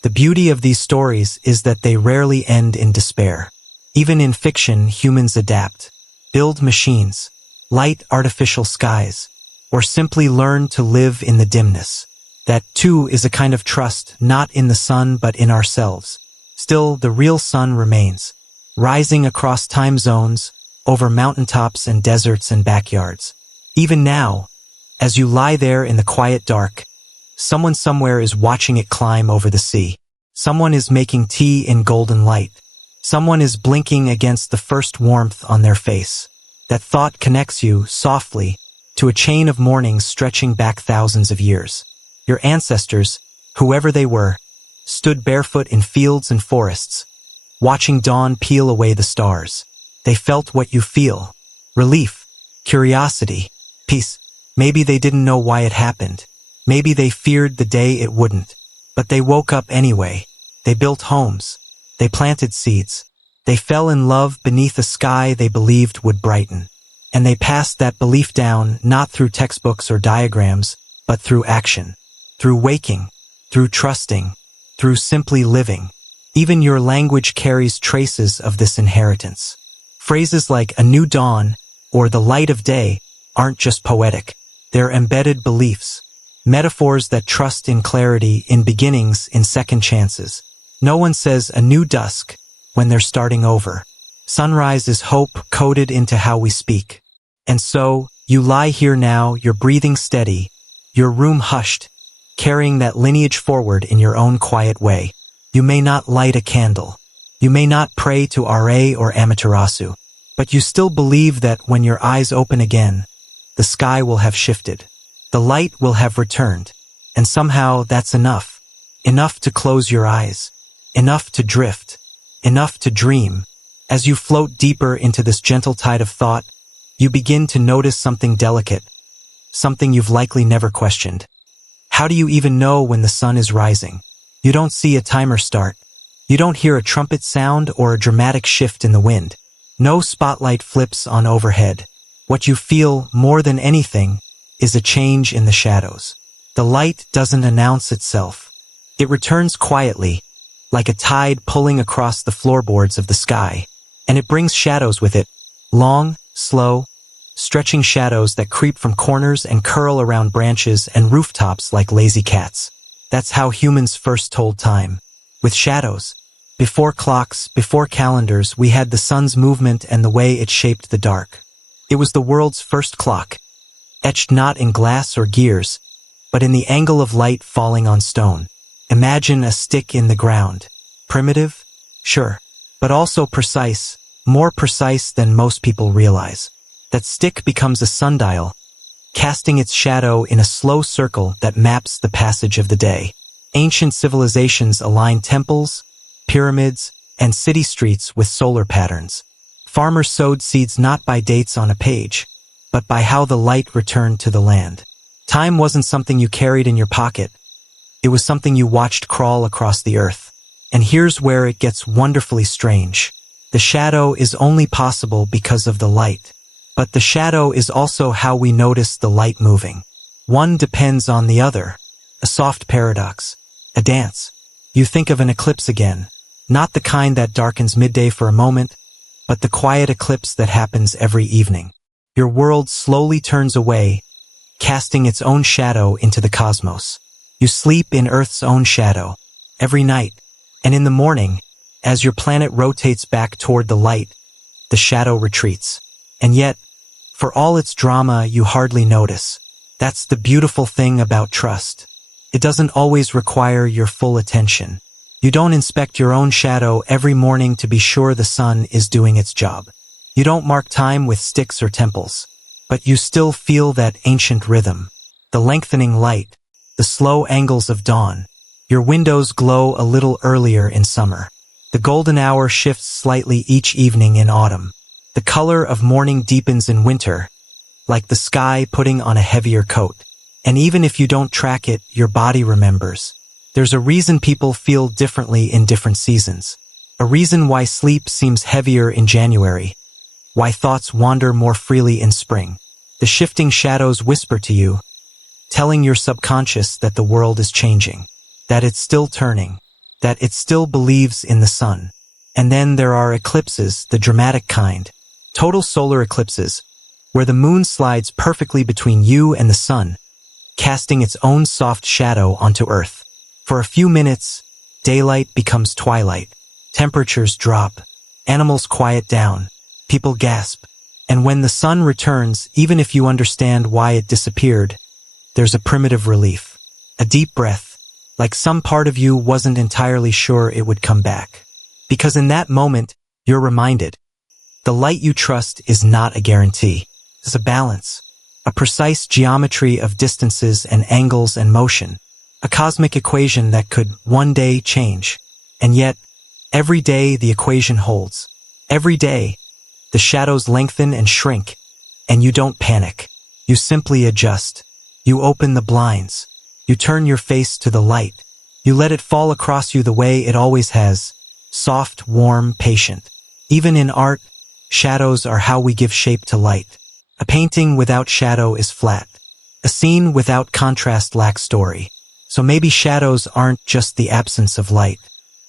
The beauty of these stories is that they rarely end in despair. Even in fiction, humans adapt, build machines, light artificial skies, or simply learn to live in the dimness. That, too, is a kind of trust, not in the sun but in ourselves. Still, the real sun remains, rising across time zones, over mountaintops and deserts and backyards. Even now, as you lie there in the quiet dark, someone somewhere is watching it climb over the sea. Someone is making tea in golden light. Someone is blinking against the first warmth on their face. That thought connects you, softly, to a chain of mornings stretching back thousands of years. Your ancestors, whoever they were, stood barefoot in fields and forests, watching dawn peel away the stars. They felt what you feel. Relief, curiosity, peace. Maybe they didn't know why it happened. Maybe they feared the day it wouldn't. But they woke up anyway. They built homes. They planted seeds. They fell in love beneath a sky they believed would brighten. And they passed that belief down not through textbooks or diagrams, but through action. Through waking. Through trusting. Through simply living. Even your language carries traces of this inheritance. Phrases like a new dawn or the light of day aren't just poetic. They're embedded beliefs. Metaphors that trust in clarity, in beginnings, in second chances. No one says a new dusk when they're starting over. Sunrise is hope coded into how we speak. And so, you lie here now, your breathing steady, your room hushed, carrying that lineage forward in your own quiet way. You may not light a candle. You may not pray to Ra or Amaterasu. But you still believe that when your eyes open again, the sky will have shifted. The light will have returned. And somehow that's enough. Enough to close your eyes. Enough to drift. enough to dream. As you float deeper into this gentle tide of thought, you begin to notice something delicate, something you've likely never questioned. How do you even know when the sun is rising? You don't see a timer start. You don't hear a trumpet sound or a dramatic shift in the wind. No spotlight flips on overhead. What you feel, more than anything, is a change in the shadows. The light doesn't announce itself. It returns quietly, like a tide pulling across the floorboards of the sky. And it brings shadows with it. Long, slow, stretching shadows that creep from corners and curl around branches and rooftops like lazy cats. That's how humans first told time. With shadows. Before clocks, before calendars, we had the sun's movement and the way it shaped the dark. It was the world's first clock, etched not in glass or gears, but in the angle of light falling on stone. Imagine a stick in the ground. Primitive? Sure. But also precise, more precise than most people realize. That stick becomes a sundial, casting its shadow in a slow circle that maps the passage of the day. Ancient civilizations aligned temples, pyramids, and city streets with solar patterns. Farmers sowed seeds not by dates on a page, but by how the light returned to the land. Time wasn't something you carried in your pocket. It was something you watched crawl across the earth. And here's where it gets wonderfully strange. The shadow is only possible because of the light. But the shadow is also how we notice the light moving. One depends on the other. A soft paradox. A dance. You think of an eclipse again. Not the kind that darkens midday for a moment, but the quiet eclipse that happens every evening. Your world slowly turns away, casting its own shadow into the cosmos. You sleep in Earth's own shadow. Every night. And in the morning, as your planet rotates back toward the light, the shadow retreats. And yet, for all its drama, you hardly notice. That's the beautiful thing about trust. It doesn't always require your full attention. You don't inspect your own shadow every morning to be sure the sun is doing its job. You don't mark time with sticks or temples. But you still feel that ancient rhythm. The lengthening light, the slow angles of dawn. Your windows glow a little earlier in summer. The golden hour shifts slightly each evening in autumn. The color of morning deepens in winter, like the sky putting on a heavier coat. And even if you don't track it, your body remembers. There's a reason people feel differently in different seasons. A reason why sleep seems heavier in January. Why thoughts wander more freely in spring. The shifting shadows whisper to you, telling your subconscious that the world is changing, that it's still turning, that it still believes in the sun. And then there are eclipses, the dramatic kind. Total solar eclipses, where the moon slides perfectly between you and the sun, casting its own soft shadow onto Earth. For a few minutes, daylight becomes twilight. Temperatures drop. Animals quiet down. People gasp. And when the sun returns, even if you understand why it disappeared, there's a primitive relief. A deep breath, like some part of you wasn't entirely sure it would come back. Because in that moment, you're reminded. The light you trust is not a guarantee. It's a balance. A precise geometry of distances and angles and motion. A cosmic equation that could one day change. And yet, every day the equation holds. Every day, the shadows lengthen and shrink, and you don't panic. You simply adjust. You open the blinds. You turn your face to the light. You let it fall across you the way it always has. Soft, warm, patient. Even in art, shadows are how we give shape to light. A painting without shadow is flat. A scene without contrast lacks story. So maybe shadows aren't just the absence of light.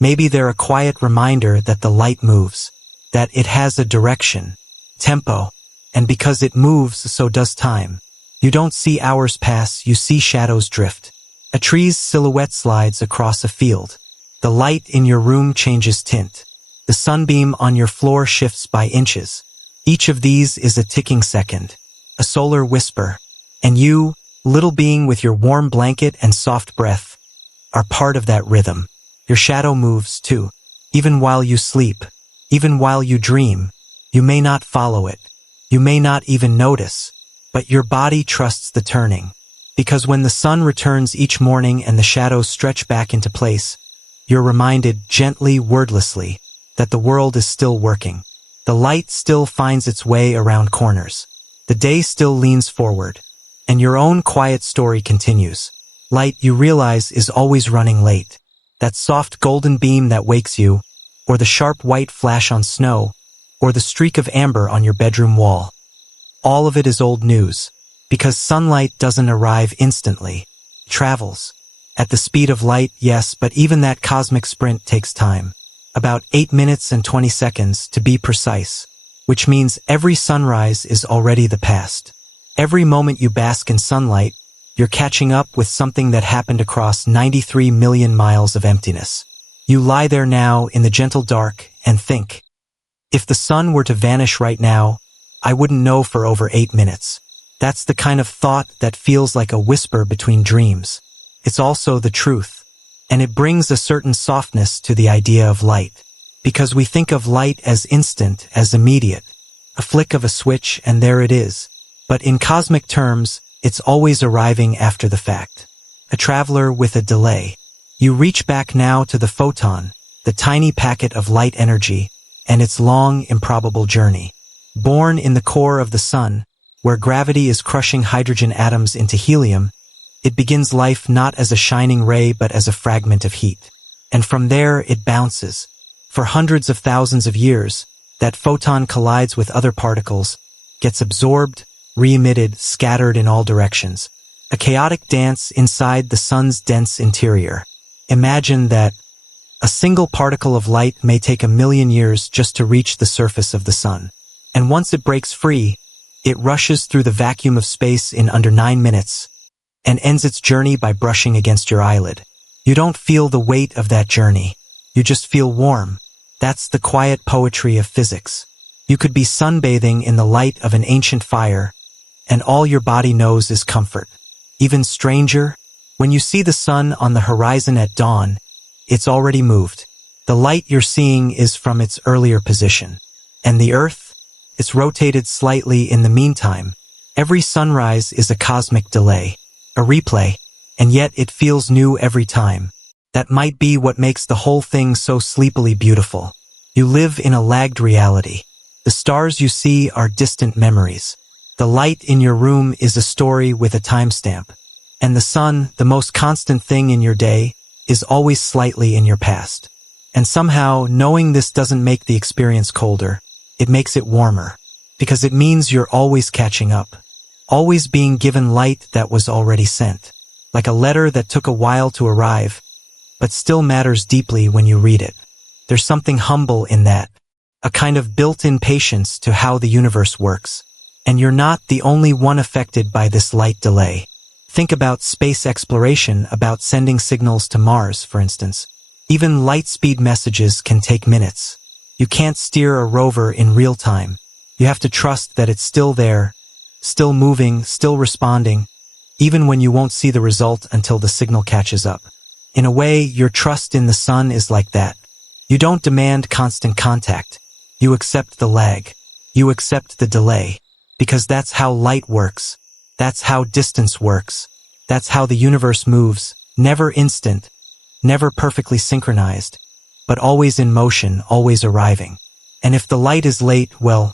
Maybe they're a quiet reminder that the light moves, that it has a direction, tempo, and because it moves, so does time. You don't see hours pass, you see shadows drift. A tree's silhouette slides across a field. The light in your room changes tint. The sunbeam on your floor shifts by inches. Each of these is a ticking second, a solar whisper. And you, little being with your warm blanket and soft breath, are part of that rhythm. Your shadow moves too. Even while you sleep, even while you dream, you may not follow it. You may not even notice, but your body trusts the turning. Because when the sun returns each morning and the shadows stretch back into place, you're reminded gently, wordlessly, that the world is still working. The light still finds its way around corners. The day still leans forward. And your own quiet story continues. Light, you realize, is always running late. That soft golden beam that wakes you, or the sharp white flash on snow, or the streak of amber on your bedroom wall. All of it is old news, because sunlight doesn't arrive instantly. It travels. At the speed of light, yes, but even that cosmic sprint takes time. About 8 minutes and 20 seconds, to be precise. Which means every sunrise is already the past. Every moment you bask in sunlight, you're catching up with something that happened across 93 million miles of emptiness. You lie there now in the gentle dark and think, if the sun were to vanish right now, I wouldn't know for over 8 minutes. That's the kind of thought that feels like a whisper between dreams. It's also the truth, and it brings a certain softness to the idea of light, because we think of light as instant, as immediate, a flick of a switch and there it is. But in cosmic terms, it's always arriving after the fact. A traveler with a delay. You reach back now to the photon, the tiny packet of light energy, and its long, improbable journey. Born in the core of the sun, where gravity is crushing hydrogen atoms into helium, it begins life not as a shining ray but as a fragment of heat. And from there it bounces. For hundreds of thousands of years, that photon collides with other particles, gets absorbed, re-emitted, scattered in all directions. A chaotic dance inside the sun's dense interior. Imagine that a single particle of light may take 1,000,000 years just to reach the surface of the sun. And once it breaks free, it rushes through the vacuum of space in under 9 minutes and ends its journey by brushing against your eyelid. You don't feel the weight of that journey. You just feel warm. That's the quiet poetry of physics. You could be sunbathing in the light of an ancient fire, and all your body knows is comfort. Even stranger, when you see the sun on the horizon at dawn, it's already moved. The light you're seeing is from its earlier position. And the Earth? It's rotated slightly in the meantime. Every sunrise is a cosmic delay, a replay, and yet it feels new every time. That might be what makes the whole thing so sleepily beautiful. You live in a lagged reality. The stars you see are distant memories. The light in your room is a story with a timestamp. And the sun, the most constant thing in your day, is always slightly in your past. And somehow, knowing this doesn't make the experience colder. It makes it warmer. Because it means you're always catching up. Always being given light that was already sent. Like a letter that took a while to arrive, but still matters deeply when you read it. There's something humble in that. A kind of built-in patience to how the universe works. And you're not the only one affected by this light delay. Think about space exploration, about sending signals to Mars, for instance. Even light-speed messages can take minutes. You can't steer a rover in real time. You have to trust that it's still there, still moving, still responding, even when you won't see the result until the signal catches up. In a way, your trust in the sun is like that. You don't demand constant contact. You accept the lag. You accept the delay. Because that's how light works. That's how distance works. That's how the universe moves. Never instant. Never perfectly synchronized. But always in motion, always arriving. And if the light is late, well,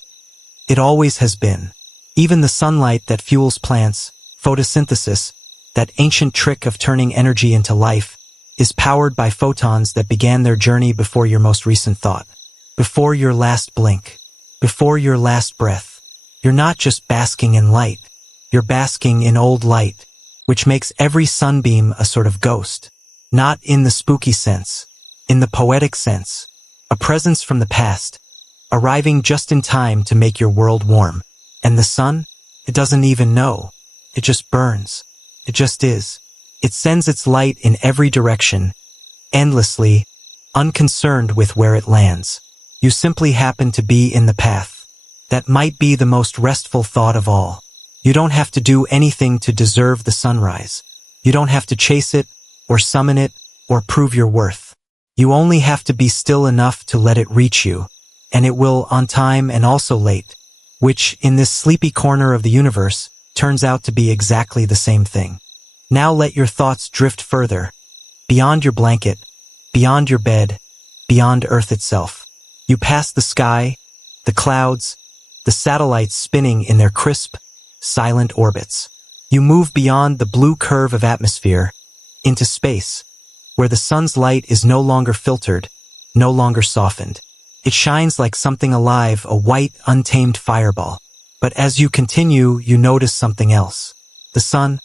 it always has been. Even the sunlight that fuels plants, photosynthesis, that ancient trick of turning energy into life, is powered by photons that began their journey before your most recent thought. Before your last blink. Before your last breath. You're not just basking in light. You're basking in old light, which makes every sunbeam a sort of ghost. Not in the spooky sense. In the poetic sense. A presence from the past. Arriving just in time to make your world warm. And the sun? It doesn't even know. It just burns. It just is. It sends its light in every direction, endlessly, unconcerned with where it lands. You simply happen to be in the path. That might be the most restful thought of all. You don't have to do anything to deserve the sunrise. You don't have to chase it, or summon it, or prove your worth. You only have to be still enough to let it reach you, and it will on time and also late, which, in this sleepy corner of the universe, turns out to be exactly the same thing. Now let your thoughts drift further, beyond your blanket, beyond your bed, beyond Earth itself. You pass the sky, the clouds, the satellites spinning in their crisp, silent orbits. You move beyond the blue curve of atmosphere into space, where the sun's light is no longer filtered, no longer softened. It shines like something alive, a white, untamed fireball. But as you continue, you notice something else. The sun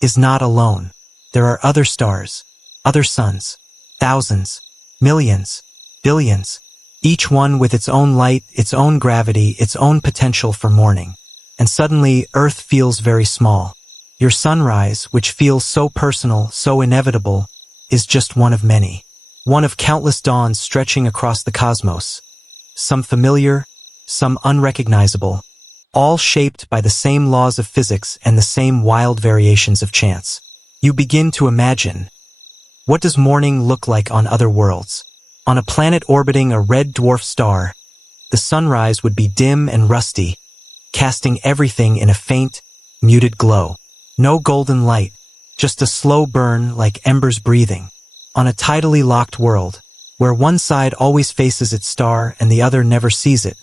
is not alone. There are other stars, other suns, thousands, millions, billions, each one with its own light, its own gravity, its own potential for morning. And suddenly, Earth feels very small. Your sunrise, which feels so personal, so inevitable, is just one of many. One of countless dawns stretching across the cosmos. Some familiar, some unrecognizable, all shaped by the same laws of physics and the same wild variations of chance. You begin to imagine, what does morning look like on other worlds? On a planet orbiting a red dwarf star, the sunrise would be dim and rusty, casting everything in a faint, muted glow. No golden light, just a slow burn like embers breathing. On a tidally locked world, where one side always faces its star and the other never sees it,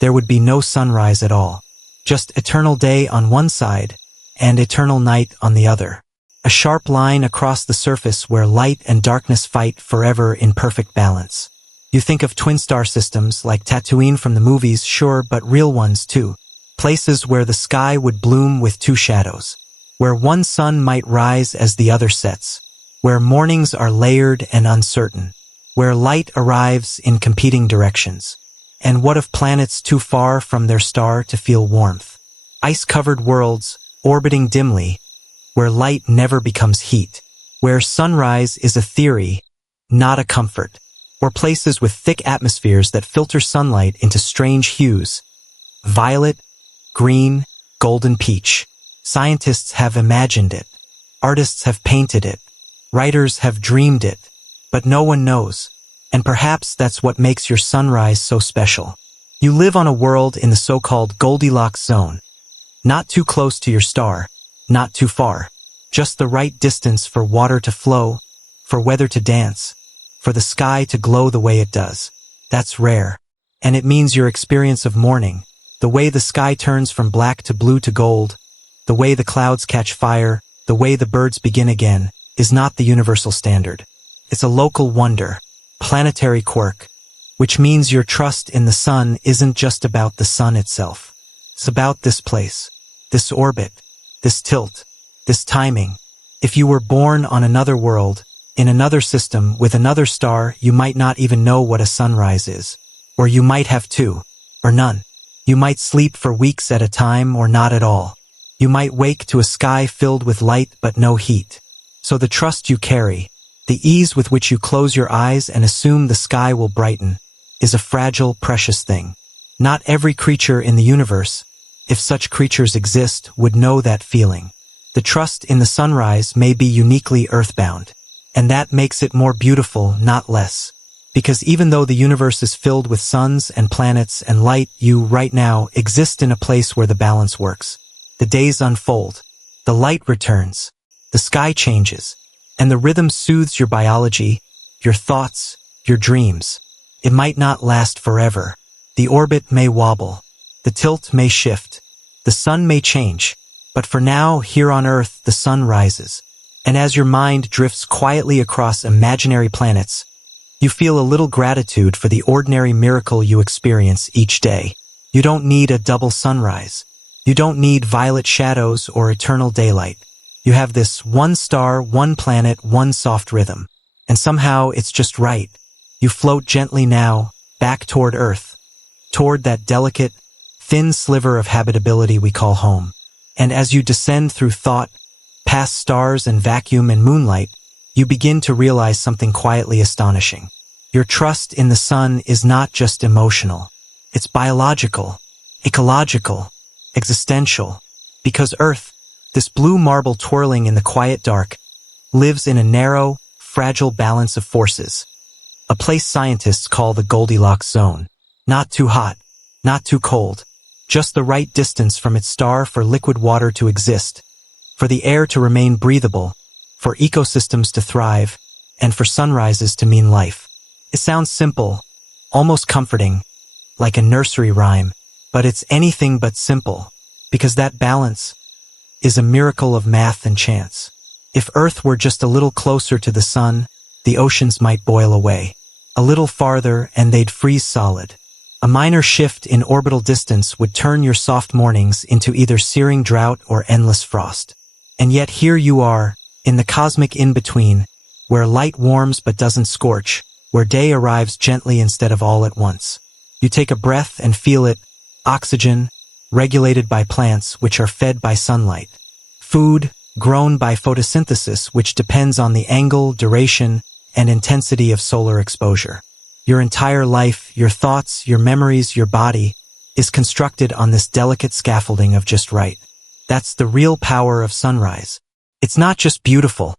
there would be no sunrise at all. Just eternal day on one side and eternal night on the other. A sharp line across the surface where light and darkness fight forever in perfect balance. You think of twin star systems like Tatooine from the movies, sure, but real ones too. Places where the sky would bloom with two shadows. Where one sun might rise as the other sets. Where mornings are layered and uncertain. Where light arrives in competing directions. And what of planets too far from their star to feel warmth? Ice-covered worlds, orbiting dimly, where light never becomes heat. Where sunrise is a theory, not a comfort. Or places with thick atmospheres that filter sunlight into strange hues. Violet, green, golden peach. Scientists have imagined it. Artists have painted it. Writers have dreamed it. But no one knows. And perhaps that's what makes your sunrise so special. You live on a world in the so-called Goldilocks zone. Not too close to your star, not too far. Just the right distance for water to flow, for weather to dance, for the sky to glow the way it does. That's rare. And it means your experience of morning, the way the sky turns from black to blue to gold, the way the clouds catch fire, the way the birds begin again, is not the universal standard. It's a local wonder. Planetary quirk, which means your trust in the sun isn't just about the sun itself. It's about this place, this orbit, this tilt, this timing. If you were born on another world, in another system, with another star, you might not even know what a sunrise is. Or you might have two, or none. You might sleep for weeks at a time or not at all. You might wake to a sky filled with light but no heat. So the trust you carry, the ease with which you close your eyes and assume the sky will brighten, is a fragile, precious thing. Not every creature in the universe, if such creatures exist, would know that feeling. The trust in the sunrise may be uniquely earthbound. And that makes it more beautiful, not less. Because even though the universe is filled with suns and planets and light, you, right now, exist in a place where the balance works. The days unfold. The light returns. The sky changes. And the rhythm soothes your biology, your thoughts, your dreams. It might not last forever. The orbit may wobble. The tilt may shift. The sun may change. But for now, here on Earth, the sun rises. And as your mind drifts quietly across imaginary planets, you feel a little gratitude for the ordinary miracle you experience each day. You don't need a double sunrise. You don't need violet shadows or eternal daylight. You have this one star, one planet, one soft rhythm. And somehow it's just right. You float gently now, back toward Earth, toward that delicate, thin sliver of habitability we call home. And as you descend through thought, past stars and vacuum and moonlight, you begin to realize something quietly astonishing. Your trust in the sun is not just emotional. It's biological, ecological, existential. Because Earth, this blue marble twirling in the quiet dark, lives in a narrow, fragile balance of forces. A place scientists call the Goldilocks zone. Not too hot, not too cold. Just the right distance from its star for liquid water to exist, for the air to remain breathable, for ecosystems to thrive, and for sunrises to mean life. It sounds simple, almost comforting, like a nursery rhyme. But it's anything but simple, because that balance is a miracle of math and chance. If Earth were just a little closer to the sun, the oceans might boil away. A little farther and they'd freeze solid. A minor shift in orbital distance would turn your soft mornings into either searing drought or endless frost. And yet here you are, in the cosmic in-between, where light warms but doesn't scorch, where day arrives gently instead of all at once. You take a breath and feel it, oxygen, regulated by plants which are fed by sunlight. Food, grown by photosynthesis which depends on the angle, duration, and intensity of solar exposure. Your entire life, your thoughts, your memories, your body, is constructed on this delicate scaffolding of just right. That's the real power of sunrise. It's not just beautiful,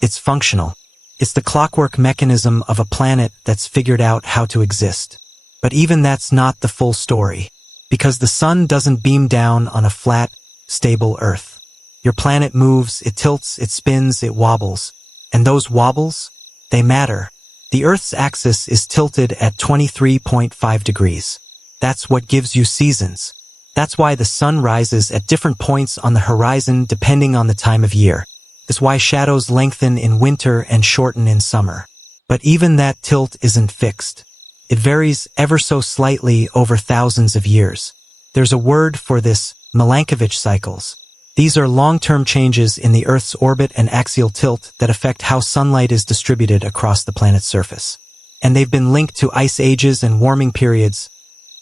it's functional. It's the clockwork mechanism of a planet that's figured out how to exist. But even that's not the full story, because the sun doesn't beam down on a flat, stable Earth. Your planet moves, it tilts, it spins, it wobbles. And those wobbles, they matter. The Earth's axis is tilted at 23.5 degrees. That's what gives you seasons. That's why the sun rises at different points on the horizon depending on the time of year. That's why shadows lengthen in winter and shorten in summer. But even that tilt isn't fixed. It varies ever so slightly over thousands of years. There's a word for this, Milankovitch cycles. These are long-term changes in the Earth's orbit and axial tilt that affect how sunlight is distributed across the planet's surface. And they've been linked to ice ages and warming periods,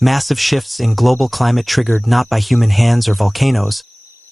massive shifts in global climate triggered not by human hands or volcanoes,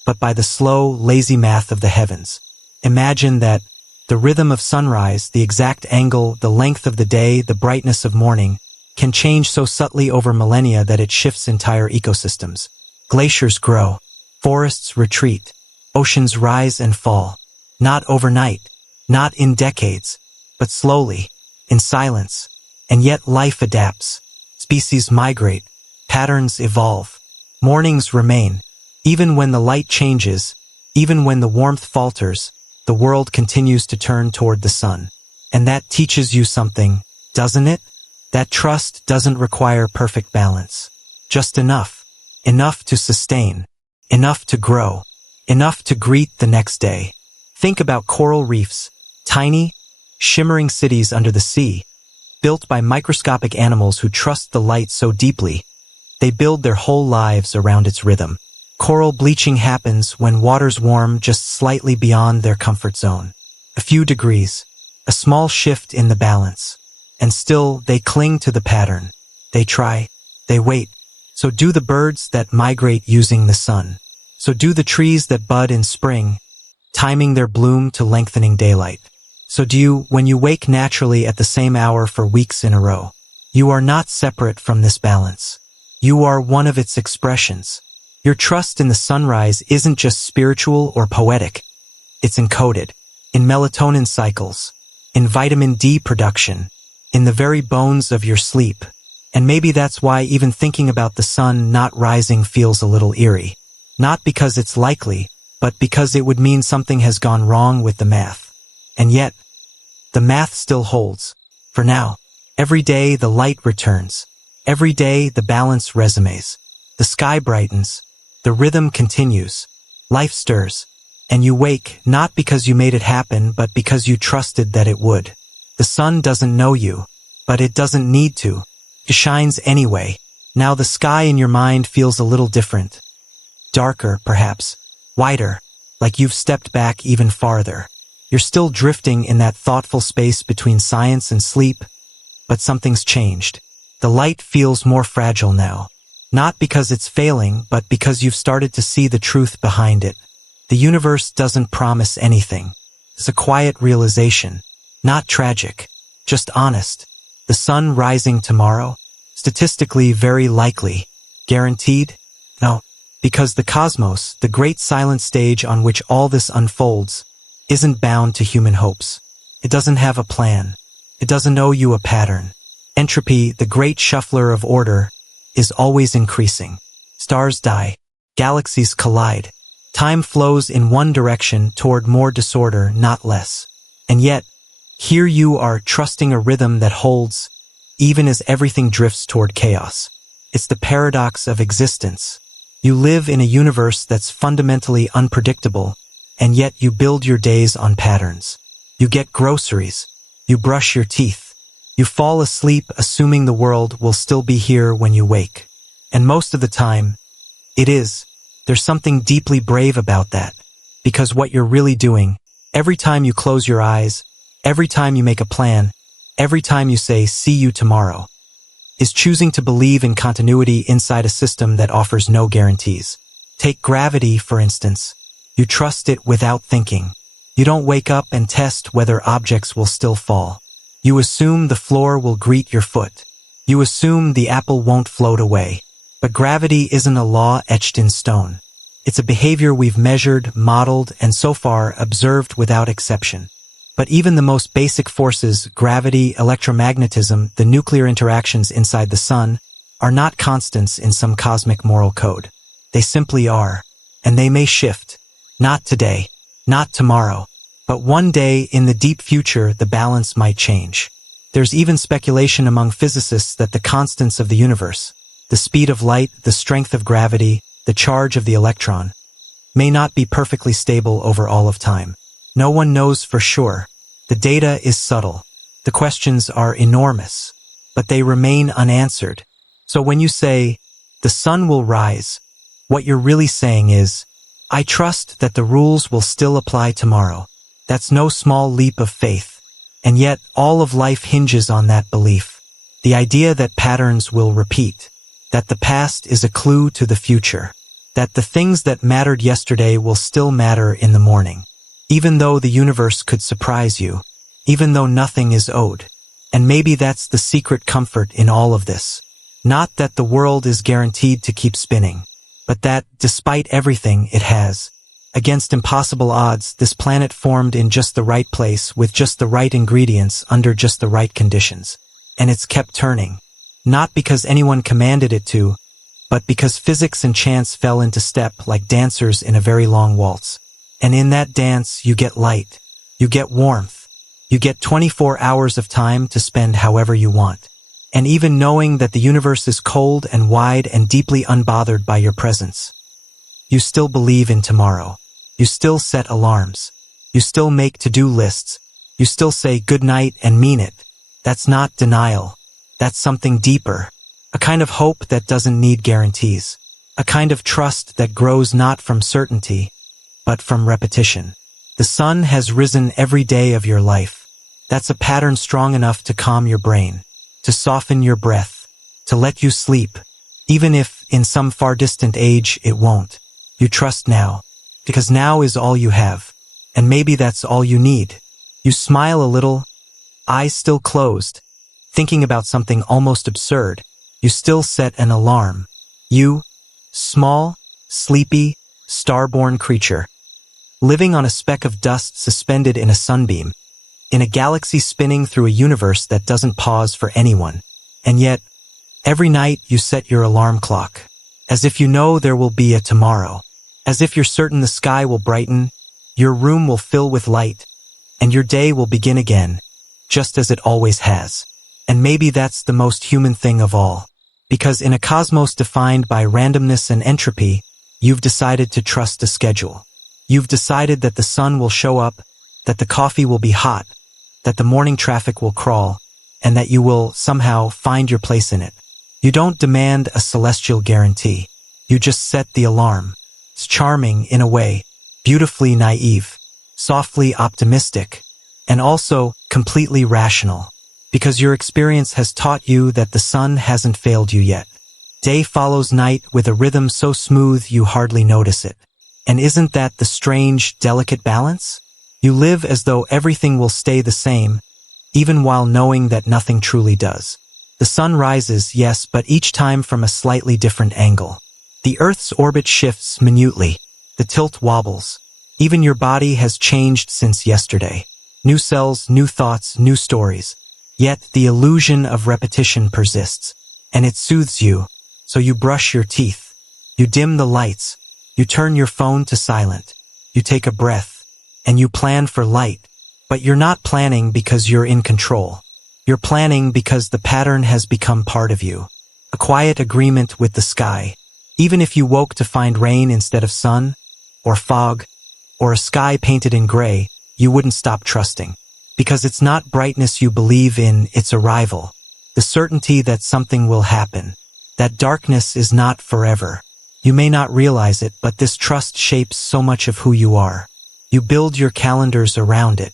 but by the slow, lazy math of the heavens. Imagine that the rhythm of sunrise, the exact angle, the length of the day, the brightness of morning, can change so subtly over millennia that it shifts entire ecosystems. Glaciers grow. Forests retreat, oceans rise and fall, not overnight, not in decades, but slowly, in silence. And yet life adapts. Species migrate, patterns evolve, mornings remain. Even when the light changes, even when the warmth falters, the world continues to turn toward the sun. And that teaches you something, doesn't it? That trust doesn't require perfect balance. Just enough. Enough to sustain. Enough to grow, enough to greet the next day. Think about coral reefs, tiny, shimmering cities under the sea, built by microscopic animals who trust the light so deeply. They build their whole lives around its rhythm. Coral bleaching happens when waters warm just slightly beyond their comfort zone. A few degrees, a small shift in the balance. And still, they cling to the pattern. They try, they wait. So do the birds that migrate using the sun. So do the trees that bud in spring, timing their bloom to lengthening daylight. So do you when you wake naturally at the same hour for weeks in a row. You are not separate from this balance. You are one of its expressions. Your trust in the sunrise isn't just spiritual or poetic. It's encoded in melatonin cycles, in vitamin D production, in the very bones of your sleep. And maybe that's why even thinking about the sun not rising feels a little eerie. Not because it's likely, but because it would mean something has gone wrong with the math. And yet, the math still holds. For now, every day the light returns. Every day the balance resumes. The sky brightens. The rhythm continues. Life stirs. And you wake not because you made it happen, but because you trusted that it would. The sun doesn't know you, but it doesn't need to. It shines anyway. Now the sky in your mind feels a little different. Darker, perhaps. Wider. Like you've stepped back even farther. You're still drifting in that thoughtful space between science and sleep, but something's changed. The light feels more fragile now. Not because it's failing, but because you've started to see the truth behind it. The universe doesn't promise anything. It's a quiet realization. Not tragic. Just honest. The sun rising tomorrow? Statistically very likely. Guaranteed? No. Because the cosmos, the great silent stage on which all this unfolds, isn't bound to human hopes. It doesn't have a plan. It doesn't owe you a pattern. Entropy, the great shuffler of order, is always increasing. Stars die. Galaxies collide. Time flows in one direction toward more disorder, not less. And yet, here you are trusting a rhythm that holds, even as everything drifts toward chaos. It's the paradox of existence. You live in a universe that's fundamentally unpredictable, and yet you build your days on patterns. You get groceries. You brush your teeth. You fall asleep assuming the world will still be here when you wake. And most of the time, it is. There's something deeply brave about that. Because what you're really doing, every time you close your eyes, every time you make a plan, every time you say, "See you tomorrow," is choosing to believe in continuity inside a system that offers no guarantees. Take gravity, for instance. You trust it without thinking. You don't wake up and test whether objects will still fall. You assume the floor will greet your foot. You assume the apple won't float away. But gravity isn't a law etched in stone. It's a behavior we've measured, modeled, and so far observed without exception. But even the most basic forces, gravity, electromagnetism, the nuclear interactions inside the sun, are not constants in some cosmic moral code. They simply are. And they may shift. Not today. Not tomorrow. But one day in the deep future, the balance might change. There's even speculation among physicists that the constants of the universe, the speed of light, the strength of gravity, the charge of the electron, may not be perfectly stable over all of time. No one knows for sure. The data is subtle. The questions are enormous, but they remain unanswered. So when you say, "The sun will rise," what you're really saying is, "I trust that the rules will still apply tomorrow." That's no small leap of faith. And yet, all of life hinges on that belief. The idea that patterns will repeat, that the past is a clue to the future, that the things that mattered yesterday will still matter in the morning, even though the universe could surprise you, even though nothing is owed. And maybe that's the secret comfort in all of this. Not that the world is guaranteed to keep spinning, but that, despite everything it has, against impossible odds, this planet formed in just the right place with just the right ingredients under just the right conditions. And it's kept turning. Not because anyone commanded it to, but because physics and chance fell into step like dancers in a very long waltz. And in that dance, you get light. You get warmth. You get 24 hours of time to spend however you want. And even knowing that the universe is cold and wide and deeply unbothered by your presence, you still believe in tomorrow. You still set alarms. You still make to-do lists. You still say good night and mean it. That's not denial. That's something deeper. A kind of hope that doesn't need guarantees. A kind of trust that grows not from certainty, but from repetition. The sun has risen every day of your life. That's a pattern strong enough to calm your brain, to soften your breath, to let you sleep, even if, in some far distant age, it won't. You trust now, because now is all you have, and maybe that's all you need. You smile a little, eyes still closed, thinking about something almost absurd. You still set an alarm. You, small, sleepy, star-born creature, living on a speck of dust suspended in a sunbeam, in a galaxy spinning through a universe that doesn't pause for anyone. And yet, every night you set your alarm clock, as if you know there will be a tomorrow, as if you're certain the sky will brighten, your room will fill with light, and your day will begin again, just as it always has. And maybe that's the most human thing of all, because in a cosmos defined by randomness and entropy, you've decided to trust a schedule. You've decided that the sun will show up, that the coffee will be hot, that the morning traffic will crawl, and that you will somehow find your place in it. You don't demand a celestial guarantee. You just set the alarm. It's charming in a way, beautifully naive, softly optimistic, and also completely rational, because your experience has taught you that the sun hasn't failed you yet. Day follows night with a rhythm so smooth you hardly notice it. And isn't that the strange, delicate balance? You live as though everything will stay the same, even while knowing that nothing truly does. The sun rises, yes, but each time from a slightly different angle. The Earth's orbit shifts minutely. The tilt wobbles. Even your body has changed since yesterday. New cells, new thoughts, new stories. Yet the illusion of repetition persists, and it soothes you. So you brush your teeth. You dim the lights. You turn your phone to silent. You take a breath, and you plan for light. But you're not planning because you're in control. You're planning because the pattern has become part of you. A quiet agreement with the sky. Even if you woke to find rain instead of sun, or fog, or a sky painted in gray, you wouldn't stop trusting. Because it's not brightness you believe in, it's arrival. The certainty that something will happen. That darkness is not forever. You may not realize it, but this trust shapes so much of who you are. You build your calendars around it.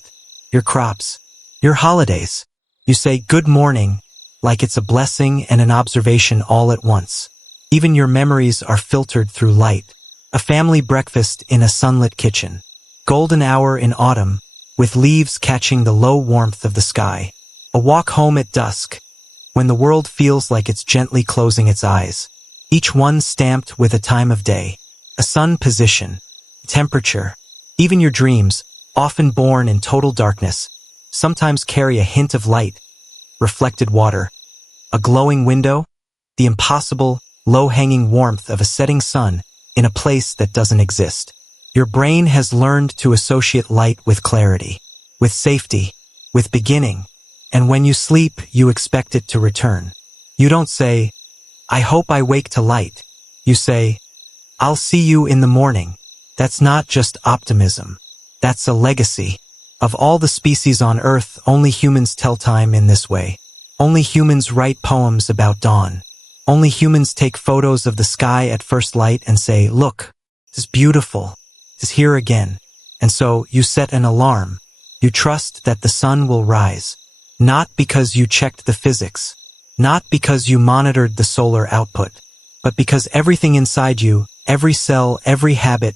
Your crops. Your holidays. You say good morning, like it's a blessing and an observation all at once. Even your memories are filtered through light. A family breakfast in a sunlit kitchen. Golden hour in autumn, with leaves catching the low warmth of the sky. A walk home at dusk, when the world feels like it's gently closing its eyes. Each one stamped with a time of day. A sun position. Temperature. Even your dreams, often born in total darkness, sometimes carry a hint of light. Reflected water. A glowing window. The impossible, low-hanging warmth of a setting sun in a place that doesn't exist. Your brain has learned to associate light with clarity, with safety, with beginning, and when you sleep, you expect it to return. You don't say, I hope I wake to light. You say, I'll see you in the morning. That's not just optimism. That's a legacy. Of all the species on Earth, only humans tell time in this way. Only humans write poems about dawn. Only humans take photos of the sky at first light and say, look, it's beautiful. It's here again. And so you set an alarm. You trust that the sun will rise. Not because you checked the physics. Not because you monitored the solar output. But because everything inside you, every cell, every habit,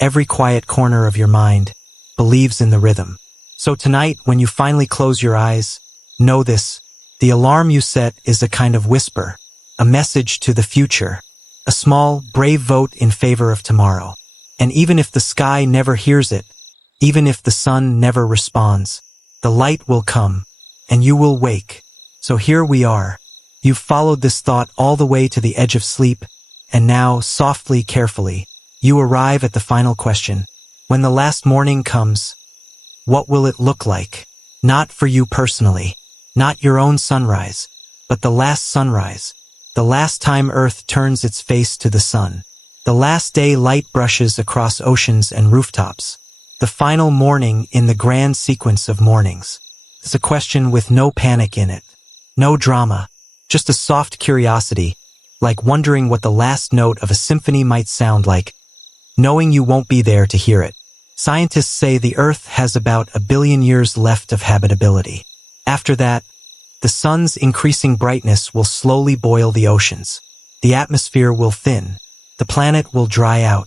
every quiet corner of your mind, believes in the rhythm. So tonight, when you finally close your eyes, know this. The alarm you set is a kind of whisper. A message to the future. A small, brave vote in favor of tomorrow. And even if the sky never hears it, even if the sun never responds, the light will come, and you will wake. So here we are. You've followed this thought all the way to the edge of sleep, and now, softly, carefully, you arrive at the final question. When the last morning comes, what will it look like? Not for you personally, not your own sunrise, but the last sunrise. The last time Earth turns its face to the sun. The last day light brushes across oceans and rooftops. The final morning in the grand sequence of mornings. It's a question with no panic in it. No drama. Just a soft curiosity, like wondering what the last note of a symphony might sound like, knowing you won't be there to hear it. Scientists say the Earth has about 1 billion years left of habitability. After that, the sun's increasing brightness will slowly boil the oceans. The atmosphere will thin. The planet will dry out.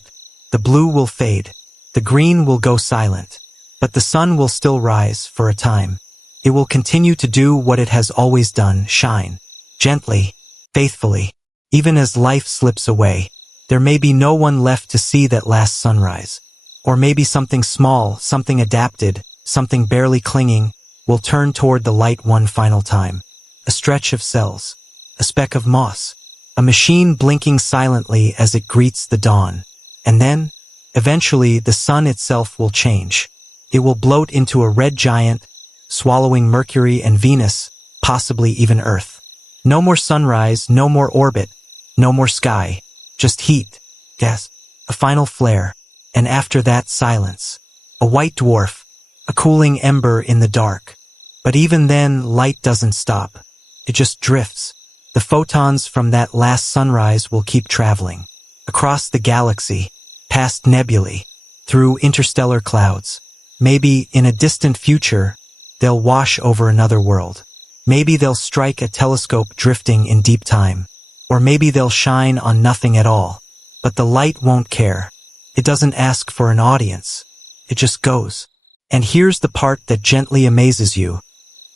The blue will fade. The green will go silent. But the sun will still rise for a time. It will continue to do what it has always done, shine. Gently, faithfully. Even as life slips away, there may be no one left to see that last sunrise. Or maybe something small, something adapted, something barely clinging, will turn toward the light one final time. A stretch of cells. A speck of moss. A machine blinking silently as it greets the dawn. And then, eventually, the sun itself will change. It will bloat into a red giant, swallowing Mercury and Venus, possibly even Earth. No more sunrise, no more orbit, no more sky. Just heat, gas, a final flare, and after that silence. A white dwarf, a cooling ember in the dark. But even then, light doesn't stop. It just drifts. The photons from that last sunrise will keep traveling. Across the galaxy, past nebulae, through interstellar clouds. Maybe, in a distant future, they'll wash over another world. Maybe they'll strike a telescope drifting in deep time. Or maybe they'll shine on nothing at all. But the light won't care. It doesn't ask for an audience. It just goes. And here's the part that gently amazes you.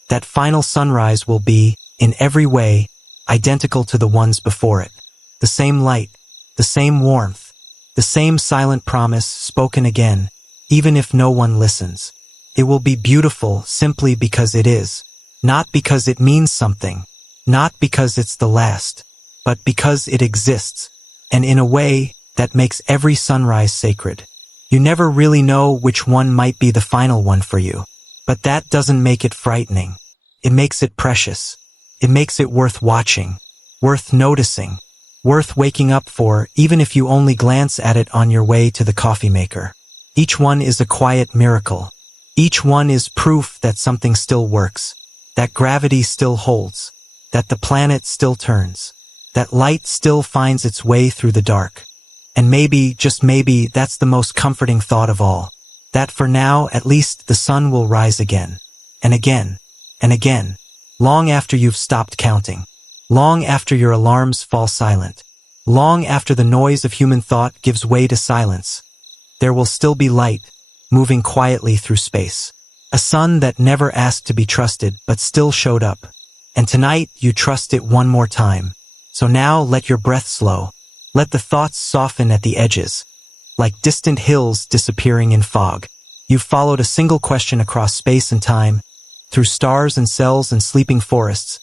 That final sunrise will be, in every way, identical to the ones before it. The same light, the same warmth, the same silent promise spoken again, even if no one listens. It will be beautiful simply because it is. Not because it means something. Not because it's the last. But because it exists. And in a way, that makes every sunrise sacred. You never really know which one might be the final one for you. But that doesn't make it frightening. it makes it precious. It makes it worth watching, worth noticing, worth waking up for, even if you only glance at it on your way to the coffee maker. Each one is a quiet miracle. Each one is proof that something still works, that gravity still holds, that the planet still turns, that light still finds its way through the dark. And maybe, just maybe, that's the most comforting thought of all. That for now, at least, the sun will rise again. And again. And again. Long after you've stopped counting. Long after your alarms fall silent. Long after the noise of human thought gives way to silence. There will still be light, moving quietly through space. A sun that never asked to be trusted, but still showed up. And tonight, you trust it one more time. So now, let your breath slow. Let the thoughts soften at the edges, like distant hills disappearing in fog. You've followed a single question across space and time, through stars and cells and sleeping forests,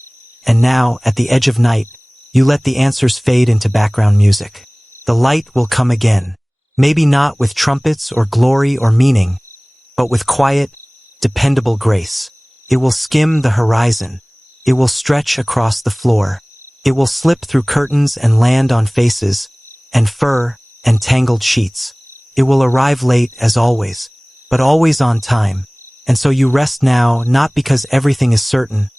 and now, at the edge of night, you let the answers fade into background music. The light will come again, maybe not with trumpets or glory or meaning, but with quiet, dependable grace. It will skim the horizon. It will stretch across the floor. It will slip through curtains and land on faces, and fur, and tangled sheets. It will arrive late, as always, but always on time. And so you rest now, not because everything is certain,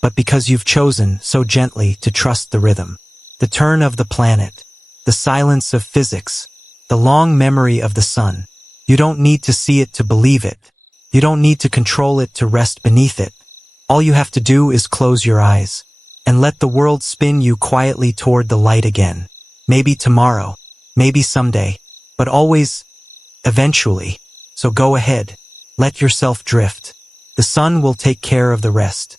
but because you've chosen, so gently, to trust the rhythm. The turn of the planet, the silence of physics, the long memory of the sun. You don't need to see it to believe it. You don't need to control it to rest beneath it. All you have to do is close your eyes, and let the world spin you quietly toward the light again. Maybe tomorrow, maybe someday, but always, eventually. So go ahead, let yourself drift. The sun will take care of the rest.